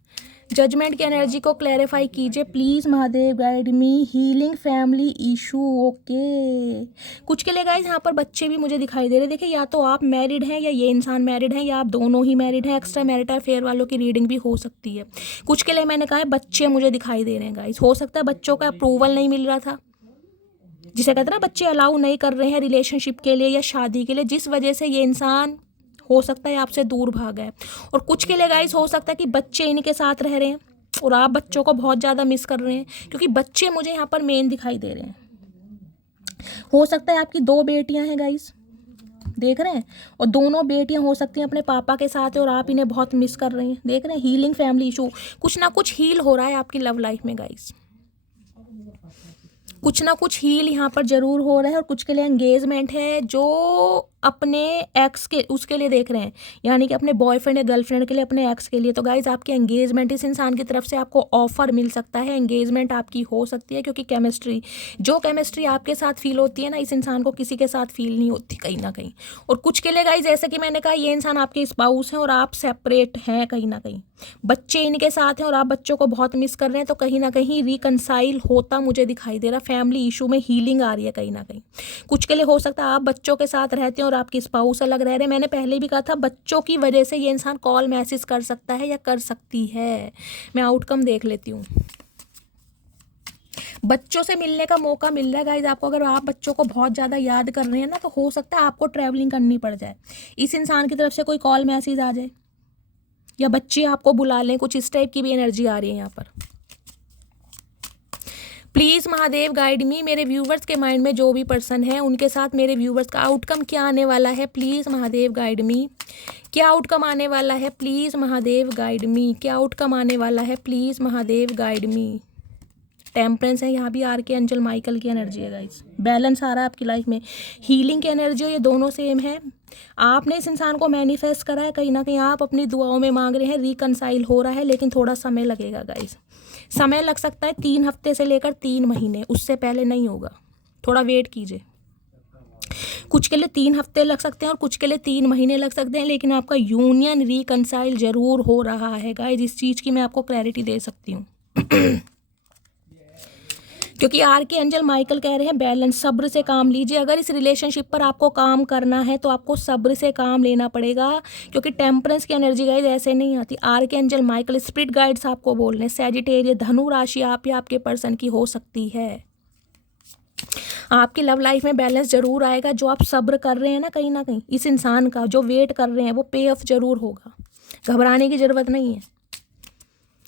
Judgement की एनर्जी को क्लैरिफाई कीजिए please Mahadev guide me. Healing family issue, okay. कुछ के लिए गाइस यहाँ पर बच्चे भी मुझे दिखाई दे रहे हैं। देखिए या तो आप मैरिड हैं या ये इंसान मैरिड है, या आप दोनों ही मैरिड हैं। एक्स्ट्रा मैरिटल अफेयर वालों की रीडिंग भी हो सकती है। कुछ के लिए मैंने कहा है बच्चे मुझे दिखाई दे रहे हैं गाइस। हो सकता है बच्चों का अप्रूवल नहीं मिल रहा था, जिसे कहते हैं ना बच्चे अलाउ नहीं कर रहे हैं रिलेशनशिप के लिए या शादी के लिए, जिस वजह से ये इंसान हो सकता है आपसे दूर भागा है। और कुछ के लिए गाइस हो सकता है कि बच्चे इनके साथ रह रहे हैं और आप बच्चों को बहुत ज़्यादा मिस कर रहे हैं, क्योंकि बच्चे मुझे यहाँ पर मेन दिखाई दे रहे हैं। हो सकता है आपकी 2 बेटियाँ हैं गाइस, देख रहे हैं, और दोनों बेटियाँ हो सकती हैं अपने पापा के साथ और आप इन्हें बहुत मिस कर रहे हैं। देख रहे हैं हीलिंग फैमिली इशू, कुछ ना कुछ हील हो रहा है आपकी लव लाइफ में गाइस। कुछ ना कुछ हील यहाँ पर जरूर हो रहा है। और कुछ के लिए एंगेजमेंट है जो अपने एक्स के उसके लिए देख रहे हैं, यानी कि अपने बॉयफ्रेंड या गर्लफ्रेंड के लिए, अपने एक्स के लिए। तो गाइज आपकी एंगेजमेंट, इस इंसान की तरफ से आपको ऑफर मिल सकता है, एंगेजमेंट आपकी हो सकती है, क्योंकि केमिस्ट्री, जो केमिस्ट्री आपके साथ फील होती है ना, इस इंसान को किसी के साथ फील नहीं होती कहीं ना कहीं। और कुछ के लिए गाइज जैसे कि मैंने कहा ये इंसान आपके स्पाउस हैं और आप सेपरेट हैं कहीं ना कहीं, बच्चे इनके साथ हैं और आप बच्चों को बहुत मिस कर रहे हैं। तो कहीं ना कहीं रिकनसाइल होता मुझे दिखाई दे रहा, फैमिली इशू में हीलिंग आ रही है कहीं ना कहीं। कुछ के लिए हो सकता है आप बच्चों के साथ रहते हैं और आपकी स्पाउस अलग रह रहे हैं। मैंने पहले भी कहा था बच्चों की वजह से ये इंसान कॉल मैसेज कर सकता है या कर सकती है। मैं आउटकम देख लेती हूँ। बच्चों से मिलने का मौका मिल रहा है गाइज आपको। अगर आप बच्चों को बहुत ज़्यादा याद कर रहे हैं ना, तो हो सकता है आपको ट्रैवलिंग करनी पड़ जाए, इस इंसान की तरफ से कोई कॉल मैसेज आ जाए या बच्चे आपको बुला लें, कुछ इस टाइप की भी एनर्जी आ रही है यहाँ पर। Please Mahadev guide me. मेरे व्यूवर्स के माइंड में जो भी पर्सन है उनके साथ मेरे व्यूवर्स का आउटकम क्या आने वाला है, प्लीज़ महादेव गाइड मी। क्या आउटकम आने वाला है, प्लीज़ महादेव गाइड मी। क्या आउटकम आने वाला है, please Mahadev guide me. Temperance है, यहाँ भी आर्कएंजल माइकल की एनर्जी है गाइस। बैलेंस आ रहा है आपकी लाइफ में, हीलिंग की एनर्जी, ये दोनों सेम है। आपने इस इंसान को मैनिफेस्ट करा है, कहीं ना कहीं आप अपनी दुआओं में मांग रहे हैं, रिकनसाइल हो रहा है, लेकिन थोड़ा समय लगेगा गाइस। समय लग सकता है 3 हफ्ते से लेकर 3 महीने, उससे पहले नहीं होगा, थोड़ा वेट कीजिए। कुछ के लिए 3 हफ्ते लग सकते हैं और कुछ के लिए 3 महीने लग सकते हैं, लेकिन आपका यूनियन रिकनसाइल जरूर हो रहा है गाइस। इस चीज़ की मैं आपको क्लैरिटी दे सकती हूँ क्योंकि आर्कएंजल माइकल कह रहे हैं बैलेंस, सब्र से काम लीजिए। अगर इस रिलेशनशिप पर आपको काम करना है तो आपको सब्र से काम लेना पड़ेगा, क्योंकि टेम्परेंस की एनर्जी गाइस ऐसे नहीं आती। आर्कएंजल माइकल स्पिरिट गाइड्स आपको बोल रहे हैं, सैजिटेरियस धनु राशि आप या आपके पर्सन की हो सकती है। आपकी लव लाइफ में बैलेंस जरूर आएगा। जो आप सब्र कर रहे हैं ना, कहीं ना कहीं इस इंसान का जो वेट कर रहे हैं वो पे ऑफ जरूर होगा, घबराने की ज़रूरत नहीं है।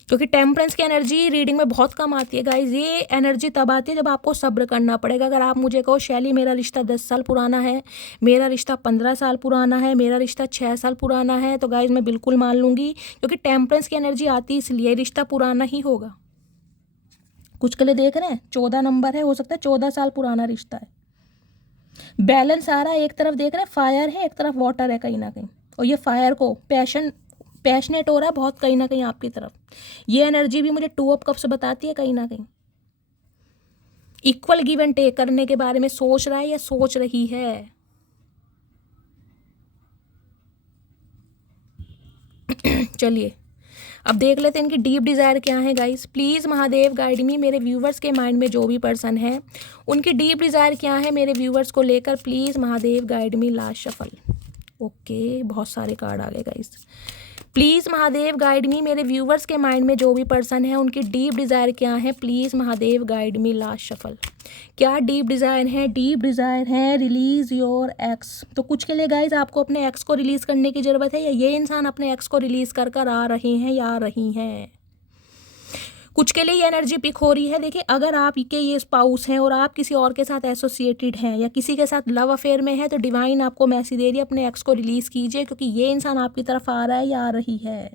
क्योंकि टेम्परेंस की एनर्जी रीडिंग में बहुत कम आती है गाइज। ये एनर्जी तब आती है जब आपको सब्र करना पड़ेगा। अगर आप मुझे कहो शैली मेरा रिश्ता 10 साल पुराना है, मेरा रिश्ता 15 साल पुराना है, मेरा रिश्ता 6 साल पुराना है, तो गाइज मैं बिल्कुल मान लूँगी, क्योंकि टेम्परेंस की एनर्जी आती इसलिए रिश्ता पुराना ही होगा। कुछ के लिए देख रहे हैं 14 नंबर है, हो सकता है 14 साल पुराना रिश्ता है। बैलेंस आ रहा है, एक तरफ देख रहे हैं फायर है, एक तरफ वाटर है कहीं ना कहीं, और ये फायर को पैशनेट हो रहा है बहुत कहीं ना कहीं आपकी तरफ। ये एनर्जी भी मुझे 2 ऑफ कप्स बताती है, कहीं ना कहीं इक्वल गिव एंड टेक करने के बारे में सोच रहा है या सोच रही है। चलिए अब देख लेते हैं इनकी डीप डिज़ायर क्या है guys. Please Mahadev guide me, मेरे व्यूवर्स के माइंड में जो भी पर्सन है उनकी डीप डिज़ायर क्या है मेरे व्यूवर्स को लेकर। Please Mahadev guide me. Last shuffle, okay बहुत सारे कार्ड आ गए guys. Please Mahadev guide me, मेरे व्यूवर्स के माइंड में जो भी पर्सन है उनकी डीप डिज़ायर क्या है। Please Mahadev guide me. Last shuffle, क्या डीप डिज़ायर है? डीप डिज़ायर है रिलीज़ योर एक्स। तो कुछ के लिए गाइज आपको अपने एक्स को रिलीज़ करने की ज़रूरत है, या ये इंसान अपने एक्स को रिलीज़ कर कर आ रहे हैं या आ रही हैं। कुछ के लिए ये एनर्जी पिक हो रही है। देखिए अगर आप के ये स्पाउस हैं और आप किसी और के साथ एसोसिएटेड हैं या किसी के साथ लव अफेयर में है, तो डिवाइन आपको मैसेज दे रही है अपने एक्स को रिलीज़ कीजिए, क्योंकि ये इंसान आपकी तरफ आ रहा है या आ रही है।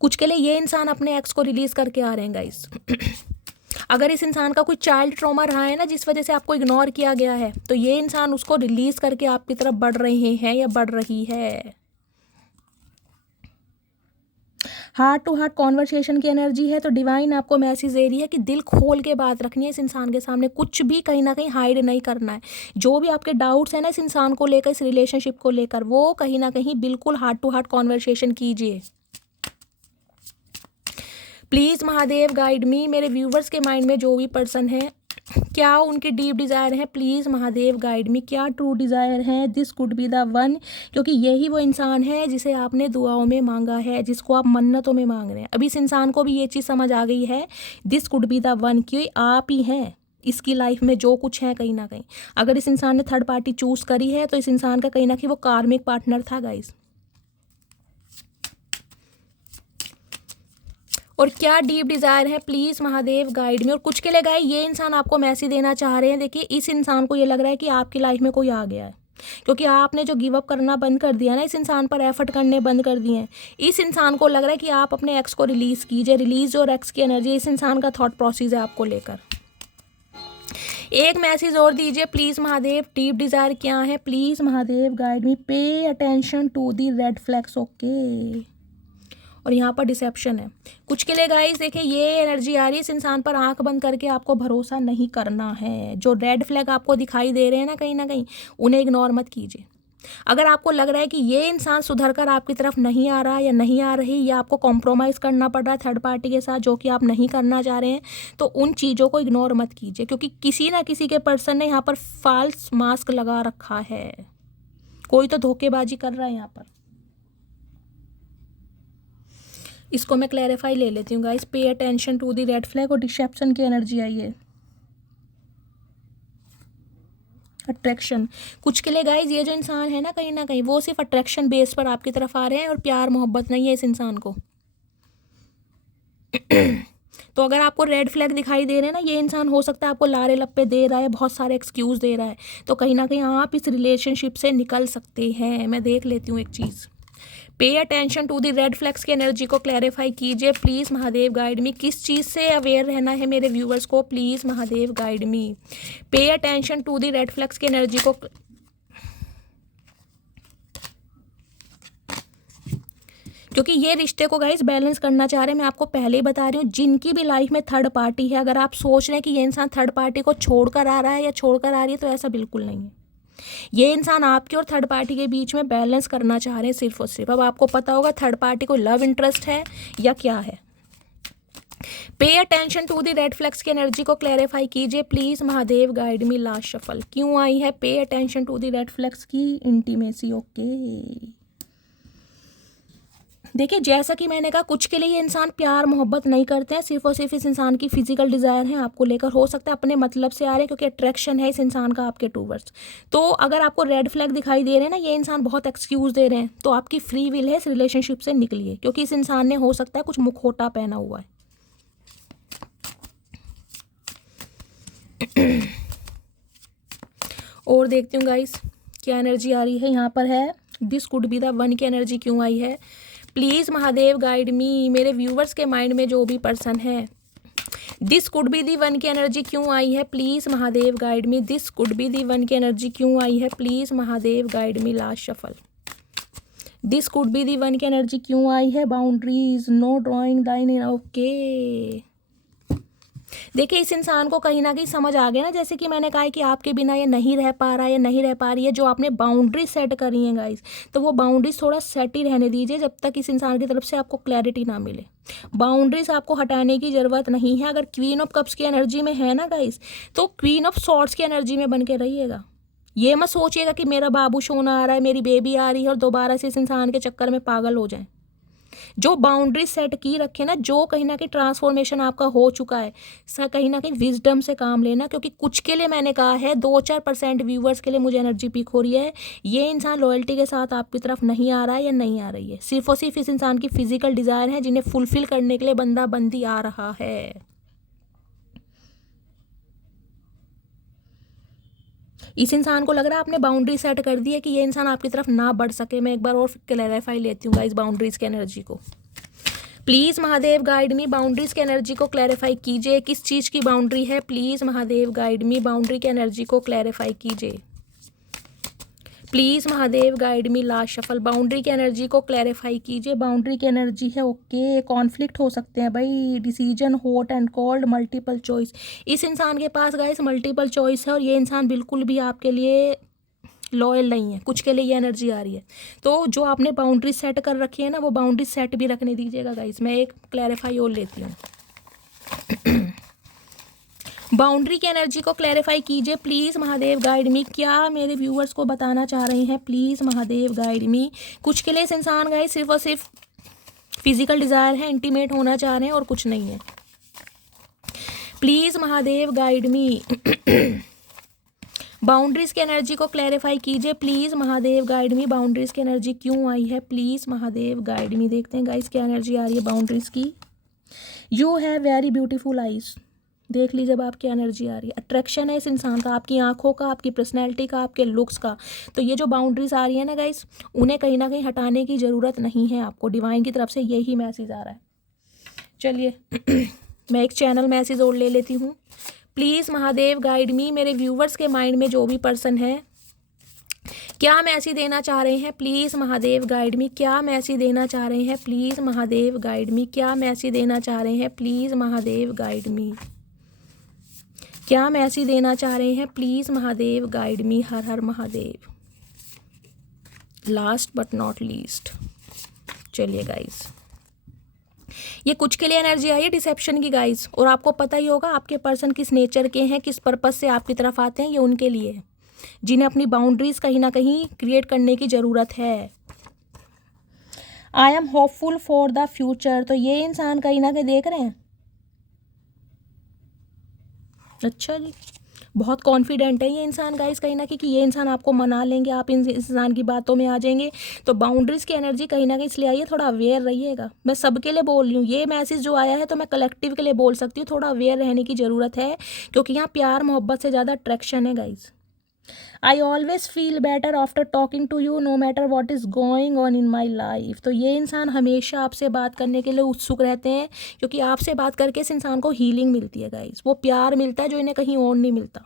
कुछ के लिए ये इंसान अपने एक्स को रिलीज़ करके आ रहे हैं गाइस। अगर इस इंसान का कोई चाइल्ड ट्रॉमा रहा है ना, जिस वजह से आपको इग्नोर किया गया है, तो ये इंसान उसको रिलीज़ करके आपकी तरफ बढ़ रहे हैं या बढ़ रही है। हार्ट टू हार्ट कॉन्वर्सेशन की एनर्जी है, तो डिवाइन आपको मैसेज दे रही है कि दिल खोल के बात रखनी है इस इंसान के सामने, कुछ भी कहीं ना कहीं हाइड नहीं करना है। जो भी आपके डाउट्स हैं ना इस इंसान को लेकर, इस रिलेशनशिप को लेकर, वो कहीं ना कहीं बिल्कुल हार्ट टू हार्ट कॉन्वर्सेशन कीजिए। प्लीज़ महादेव गाइड मी, मेरे व्यूवर्स के माइंड में जो भी पर्सन है क्या उनकी डीप डिज़ायर है। प्लीज़ महादेव गाइड मी, क्या ट्रू डिज़ायर है। This could be the one, क्योंकि यही वो इंसान है जिसे आपने दुआओं में मांगा है, जिसको आप मन्नतों में मांग रहे हैं। अभी इस इंसान को भी ये चीज़ समझ आ गई है, this could be the one, कि आप ही हैं इसकी लाइफ में जो कुछ है कहीं ना कहीं। अगर इस इंसान ने थर्ड पार्टी चूज़ करी है तो इस इंसान का कहीं ना कहीं वो कार्मिक पार्टनर था गाइस। और क्या डीप डिज़ायर है, प्लीज़ महादेव गाइड में। और कुछ के लिए गाइस ये इंसान आपको मैसेज देना चाह रहे हैं। देखिए इस इंसान को ये लग रहा है कि आपकी लाइफ में कोई आ गया है, क्योंकि आपने जो गिव अप करना बंद कर दिया ना, इस इंसान पर एफर्ट करने बंद कर दिए हैं। इस इंसान को लग रहा है कि आप अपने एक्स को रिलीज़ कीजिए। रिलीज और एक्स की एनर्जी इस इंसान का थॉट प्रोसेस है आपको लेकर। एक मैसेज और दीजिए प्लीज़ महादेव, डीप डिज़ायर क्या है। Please Mahadev guide me, pay attention to the red flags, okay. और यहाँ पर डिसेप्शन है। कुछ के लिए गाइस देखिए ये एनर्जी आ रही है, इस इंसान पर आंख बंद करके आपको भरोसा नहीं करना है। जो रेड फ्लैग आपको दिखाई दे रहे हैं ना कहीं उन्हें इग्नोर मत कीजिए। अगर आपको लग रहा है कि ये इंसान सुधर कर आपकी तरफ नहीं आ रहा या नहीं आ रही, या आपको कॉम्प्रोमाइज़ करना पड़ रहा है थर्ड पार्टी के साथ, जो कि आप नहीं करना चाह रहे हैं, तो उन चीज़ों को इग्नोर मत कीजिए, क्योंकि किसी ना किसी के पर्सन ने यहाँ पर फॉल्स मास्क लगा रखा है। कोई तो धोखेबाजी कर रहा है यहाँ पर। इसको मैं क्लैरिफाई ले लेती हूँ guys. Pay attention to the red flag और डिसेप्शन की एनर्जी आई है। अट्रैक्शन, कुछ के लिए गाइस ये जो इंसान है ना कहीं वो सिर्फ अट्रैक्शन बेस पर आपकी तरफ आ रहे हैं और प्यार मोहब्बत नहीं है इस इंसान को। तो अगर आपको रेड फ्लैग दिखाई दे रहे हैं ना, ये इंसान हो सकता है आपको लारे लप्पे दे रहा है, बहुत सारे एक्सक्यूज़ दे रहा है, तो कहीं ना कहीं आप इस रिलेशनशिप से निकल सकते हैं। मैं देख लेती हूँ एक चीज़। Pay attention to the red flags की एनर्जी को क्लैरिफाई कीजिए प्लीज़ महादेव गाइड मी। किस चीज़ से अवेयर रहना है मेरे व्यूवर्स को, please Mahadev guide me. Pay attention to the red flags की एनर्जी को, क्योंकि ये रिश्ते को गाइस बैलेंस करना चाह रहे हैं। मैं आपको पहले ही बता रही हूँ, जिनकी भी लाइफ में थर्ड पार्टी है, अगर आप सोच रहे हैं कि ये इंसान थर्ड पार्टी को छोड़कर आ रहा है या छोड़कर आ रही है, तो ऐसा बिल्कुल नहीं है। ये इंसान आपके और थर्ड पार्टी के बीच में बैलेंस करना चाह रहे हैं सिर्फ और सिर्फ। अब आपको पता होगा थर्ड पार्टी को लव इंटरेस्ट है या क्या है। Pay attention to the red flags की एनर्जी को क्लैरिफाई कीजिए please Mahadev guide me. Last shuffle क्यों आई है pay attention to the red flags की इंटीमेसी। ओके देखिए, जैसा कि मैंने कहा, कुछ के लिए ये इंसान प्यार मोहब्बत नहीं करते हैं, सिर्फ और सिर्फ इस इंसान की फिजिकल डिज़ायर है आपको लेकर। हो सकता है अपने मतलब से आ रहे हैं, क्योंकि अट्रैक्शन है इस इंसान का आपके टूवर्ड्स। तो अगर आपको रेड फ्लैग दिखाई दे रहे हैं ना, ये इंसान बहुत एक्सक्यूज़ दे रहे हैं, तो आपकी फ्री विल है इस रिलेशनशिप से निकलिए, क्योंकि इस इंसान ने हो सकता है कुछ मुखौटा पहना हुआ है। और देखती हूँ गाइस क्या एनर्जी आ रही है। यहाँ पर है this could be the one की एनर्जी क्यों आई है। Please Mahadev guide me. मेरे व्यूवर्स के माइंड में जो भी पर्सन है, this could be the one की एनर्जी क्यों आई है, please Mahadev guide me. This could be the one की एनर्जी क्यों आई है, please Mahadev guide me. Last shuffle this could be the one की एनर्जी क्यों आई है। Boundaries no drawing line. Okay देखिए, इस इंसान को कहीं ना कहीं समझ आ गया ना, जैसे कि मैंने कहा है कि आपके बिना ये नहीं रह पा रहा है या नहीं रह पा रही है। जो आपने बाउंड्री सेट करी है गाइस, तो वो बाउंड्रीज थोड़ा सेट ही रहने दीजिए जब तक इस इंसान की तरफ से आपको क्लैरिटी ना मिले। बाउंड्रीज आपको हटाने की ज़रूरत नहीं है। अगर क्वीन ऑफ कप्स की एनर्जी में है ना गाइस, तो क्वीन ऑफ सॉर्ड्स की एनर्जी में बन के रहिएगा। ये मत सोचिएगा कि मेरा बाबू सोना आ रहा है, मेरी बेबी आ रही है, और दोबारा से इस इंसान के चक्कर में पागल हो जाए। जो बाउंड्री सेट की रखे ना, जो कहीं ना कहीं ट्रांसफॉर्मेशन आपका हो चुका है, कहीं ना कहीं विजडम से काम लेना। क्योंकि कुछ के लिए मैंने कहा है, 2-4% व्यूवर्स के लिए मुझे एनर्जी पीक हो रही है। ये इंसान लॉयल्टी के साथ आपकी तरफ नहीं आ रहा है या नहीं आ रही है, सिर्फ और सिर्फ इस इंसान की फिजिकल डिज़ायर है, जिन्हें फुलफिल करने के लिए बंदा बंदी आ रहा है। इस इंसान को लग रहा है आपने बाउंड्री सेट कर दी है कि ये इंसान आपकी तरफ ना बढ़ सके। मैं एक बार और क्लैरिफाई लेती हूँ इस बाउंड्रीज की एनर्जी को। Please Mahadev guide me. Boundaries की एनर्जी को क्लैरिफाई कीजिए। किस चीज़ की बाउंड्री है, please Mahadev guide me. Boundary की एनर्जी को क्लैरिफाई कीजिए please Mahadev guide me. Last shuffle boundary की एनर्जी को क्लैरिफाई कीजिए। बाउंड्री की एनर्जी है ओके, कॉन्फ्लिक्ट हो सकते हैं भाई, decision hot and cold, multiple choice. इस इंसान के पास गाइस मल्टीपल चॉइस है, और ये इंसान बिल्कुल भी आपके लिए लॉयल नहीं है। कुछ के लिए ये एनर्जी आ रही है, तो जो आपने बाउंड्री सेट कर रखी है ना, वो बाउंड्री सेट भी रखने दीजिएगा गाइस। मैं एक क्लैरिफाई और लेती हूँ। बाउंड्री की एनर्जी को क्लैरिफाई कीजिए प्लीज़ महादेव गाइड मी। क्या मेरे व्यूअर्स को बताना चाह रहे हैं, प्लीज़ महादेव गाइड मी। कुछ के लिए इस इंसान गाइस सिर्फ और सिर्फ फिजिकल डिज़ायर है, इंटीमेट होना चाह रहे हैं, और कुछ नहीं है। Please Mahadev guide me. Boundaries की एनर्जी को क्लैरिफाई कीजिए please Mahadev guide me. Boundaries की एनर्जी क्यों आई है, प्लीज़ महादेव गाइड मी। देखते हैं गाइस क्या एनर्जी आ रही है बाउंड्रीज की। You have very beautiful eyes. देख लीजिए अब आपकी एनर्जी आ रही है। अट्रैक्शन है इस इंसान का, आपकी आंखों का, आपकी पर्सनैलिटी का, आपके लुक्स का। तो ये जो बाउंड्रीज आ रही है ना गाइस, उन्हें कहीं ना कहीं हटाने की ज़रूरत नहीं है आपको। डिवाइन की तरफ से यही मैसेज आ रहा है। चलिए मैं एक चैनल मैसेज और ले लेती हूँ। Please Mahadev guide me. मेरे व्यूवर्स के माइंड में जो भी पर्सन है, क्या मैसेज देना चाह रहे हैं, प्लीज़ महादेव गाइड मी। क्या मैसेज देना चाह रहे हैं, प्लीज़ महादेव गाइड मी। क्या मैसेज देना चाह रहे हैं, प्लीज़ महादेव गाइड मी। क्या मैसेज देना चाह रहे हैं, प्लीज़ महादेव गाइड मी। हर हर Mahadev. Last but not least, चलिए गाइस, ये कुछ के लिए एनर्जी आई है डिसेप्शन की गाइस। और आपको पता ही होगा आपके पर्सन किस नेचर के हैं, किस पर्पस से आपकी तरफ आते हैं। ये उनके लिए है जिन्हें अपनी बाउंड्रीज कहीं ना कहीं क्रिएट करने की ज़रूरत है। I am hopeful for the future. तो ये इंसान कहीं ना कहीं देख रहे हैं, अच्छा जी, बहुत कॉन्फिडेंट है ये इंसान गाइस कहीं ना कहीं कि ये इंसान आपको मना लेंगे, आप इन इंसान की बातों में आ जाएंगे। तो बाउंड्रीज की एनर्जी कहीं ना कहीं इसलिए आई है, थोड़ा अवेयर रहिएगा। मैं सबके लिए बोल रही हूँ, ये मैसेज जो आया है तो मैं कलेक्टिव के लिए बोल सकती हूँ, थोड़ा अवेयर रहने की ज़रूरत है, क्योंकि यहाँ प्यार मोहब्बत से ज़्यादा अट्रैक्शन है guys. I always feel better after talking to you no matter what is going on in my life. तो ये इंसान हमेशा आपसे बात करने के लिए उत्सुक रहते हैं, क्योंकि आपसे बात करके इस इंसान को हीलिंग मिलती है गाइस, वो प्यार मिलता है जो इन्हें कहीं और नहीं मिलता।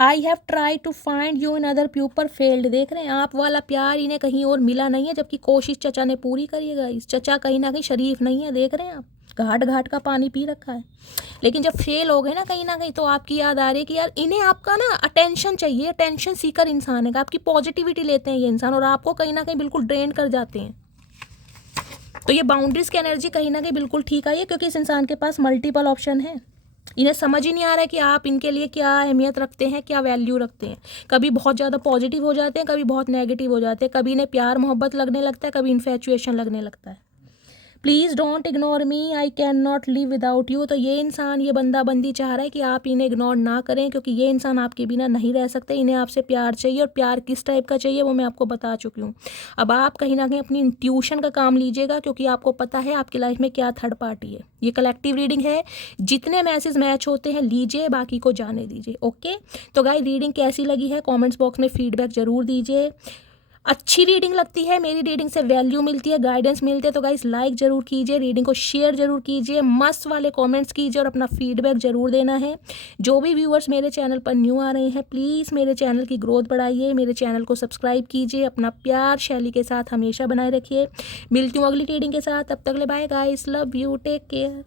I have try to find you in other people failed. देख रहे हैं आप वाला प्यार इन्हें कहीं और मिला नहीं है, जबकि कोशिश चचा ने पूरी करी है गाइस। चचा कहीं ना कहीं शरीफ नहीं है, देख रहे हैं आप, घाट घाट का पानी पी रखा है। लेकिन जब फेल हो गए ना कहीं तो आपकी याद आ रही है कि यार इन्हें आपका ना अटेंशन चाहिए, अटेंशन सीकर इंसान है, आपकी पॉजिटिविटी लेते हैं ये इंसान और आपको कहीं ना कहीं बिल्कुल ड्रेन कर जाते हैं। तो ये बाउंड्रीज की एनर्जी कहीं ना कहीं बिल्कुल ठीक आई है, क्योंकि इस इंसान के पास मल्टीपल ऑप्शन है। इन्हें समझ ही नहीं आ रहा है कि आप इनके लिए क्या अहमियत रखते हैं, क्या वैल्यू रखते हैं। कभी बहुत ज़्यादा पॉजिटिव हो जाते हैं, कभी बहुत नेगेटिव हो जाते हैं, कभी इन्हें प्यार मोहब्बत लगने लगता है, कभी इन्फैचुएशन लगने लगता है। Please don't ignore me, I can not live without you. तो ये इंसान, ये बंदा बंदी चाह रहा है कि आप इन्हें इग्नोर ना करें, क्योंकि ये इंसान आपके बिना नहीं रह सकते। इन्हें आपसे प्यार चाहिए, और प्यार किस टाइप का चाहिए वो मैं आपको बता चुकी हूँ। अब आप कहीं ना कहीं अपनी इंट्यूशन का काम लीजिएगा, क्योंकि आपको पता है आपकी लाइफ में क्या थर्ड पार्टी है। ये कलेक्टिव रीडिंग है, जितने मैसेज मैच होते हैं लीजिए, बाकी को जाने दीजिए। ओके, तो गाइस रीडिंग कैसी लगी है कॉमेंट्स बॉक्स में फीडबैक जरूर दीजिए। अच्छी रीडिंग लगती है, मेरी रीडिंग से वैल्यू मिलती है, गाइडेंस मिलते हैं, तो गाइस लाइक जरूर कीजिए, रीडिंग को शेयर जरूर कीजिए, मस्त वाले कमेंट्स कीजिए और अपना फीडबैक जरूर देना है। जो भी व्यूअर्स मेरे चैनल पर न्यू आ रहे हैं, प्लीज़ मेरे चैनल की ग्रोथ बढ़ाइए, मेरे चैनल को सब्सक्राइब कीजिए, अपना प्यार शैली के साथ हमेशा बनाए रखिए। मिलती हूँ अगली रीडिंग के साथ, तब तक ले bye guys, love you, take care.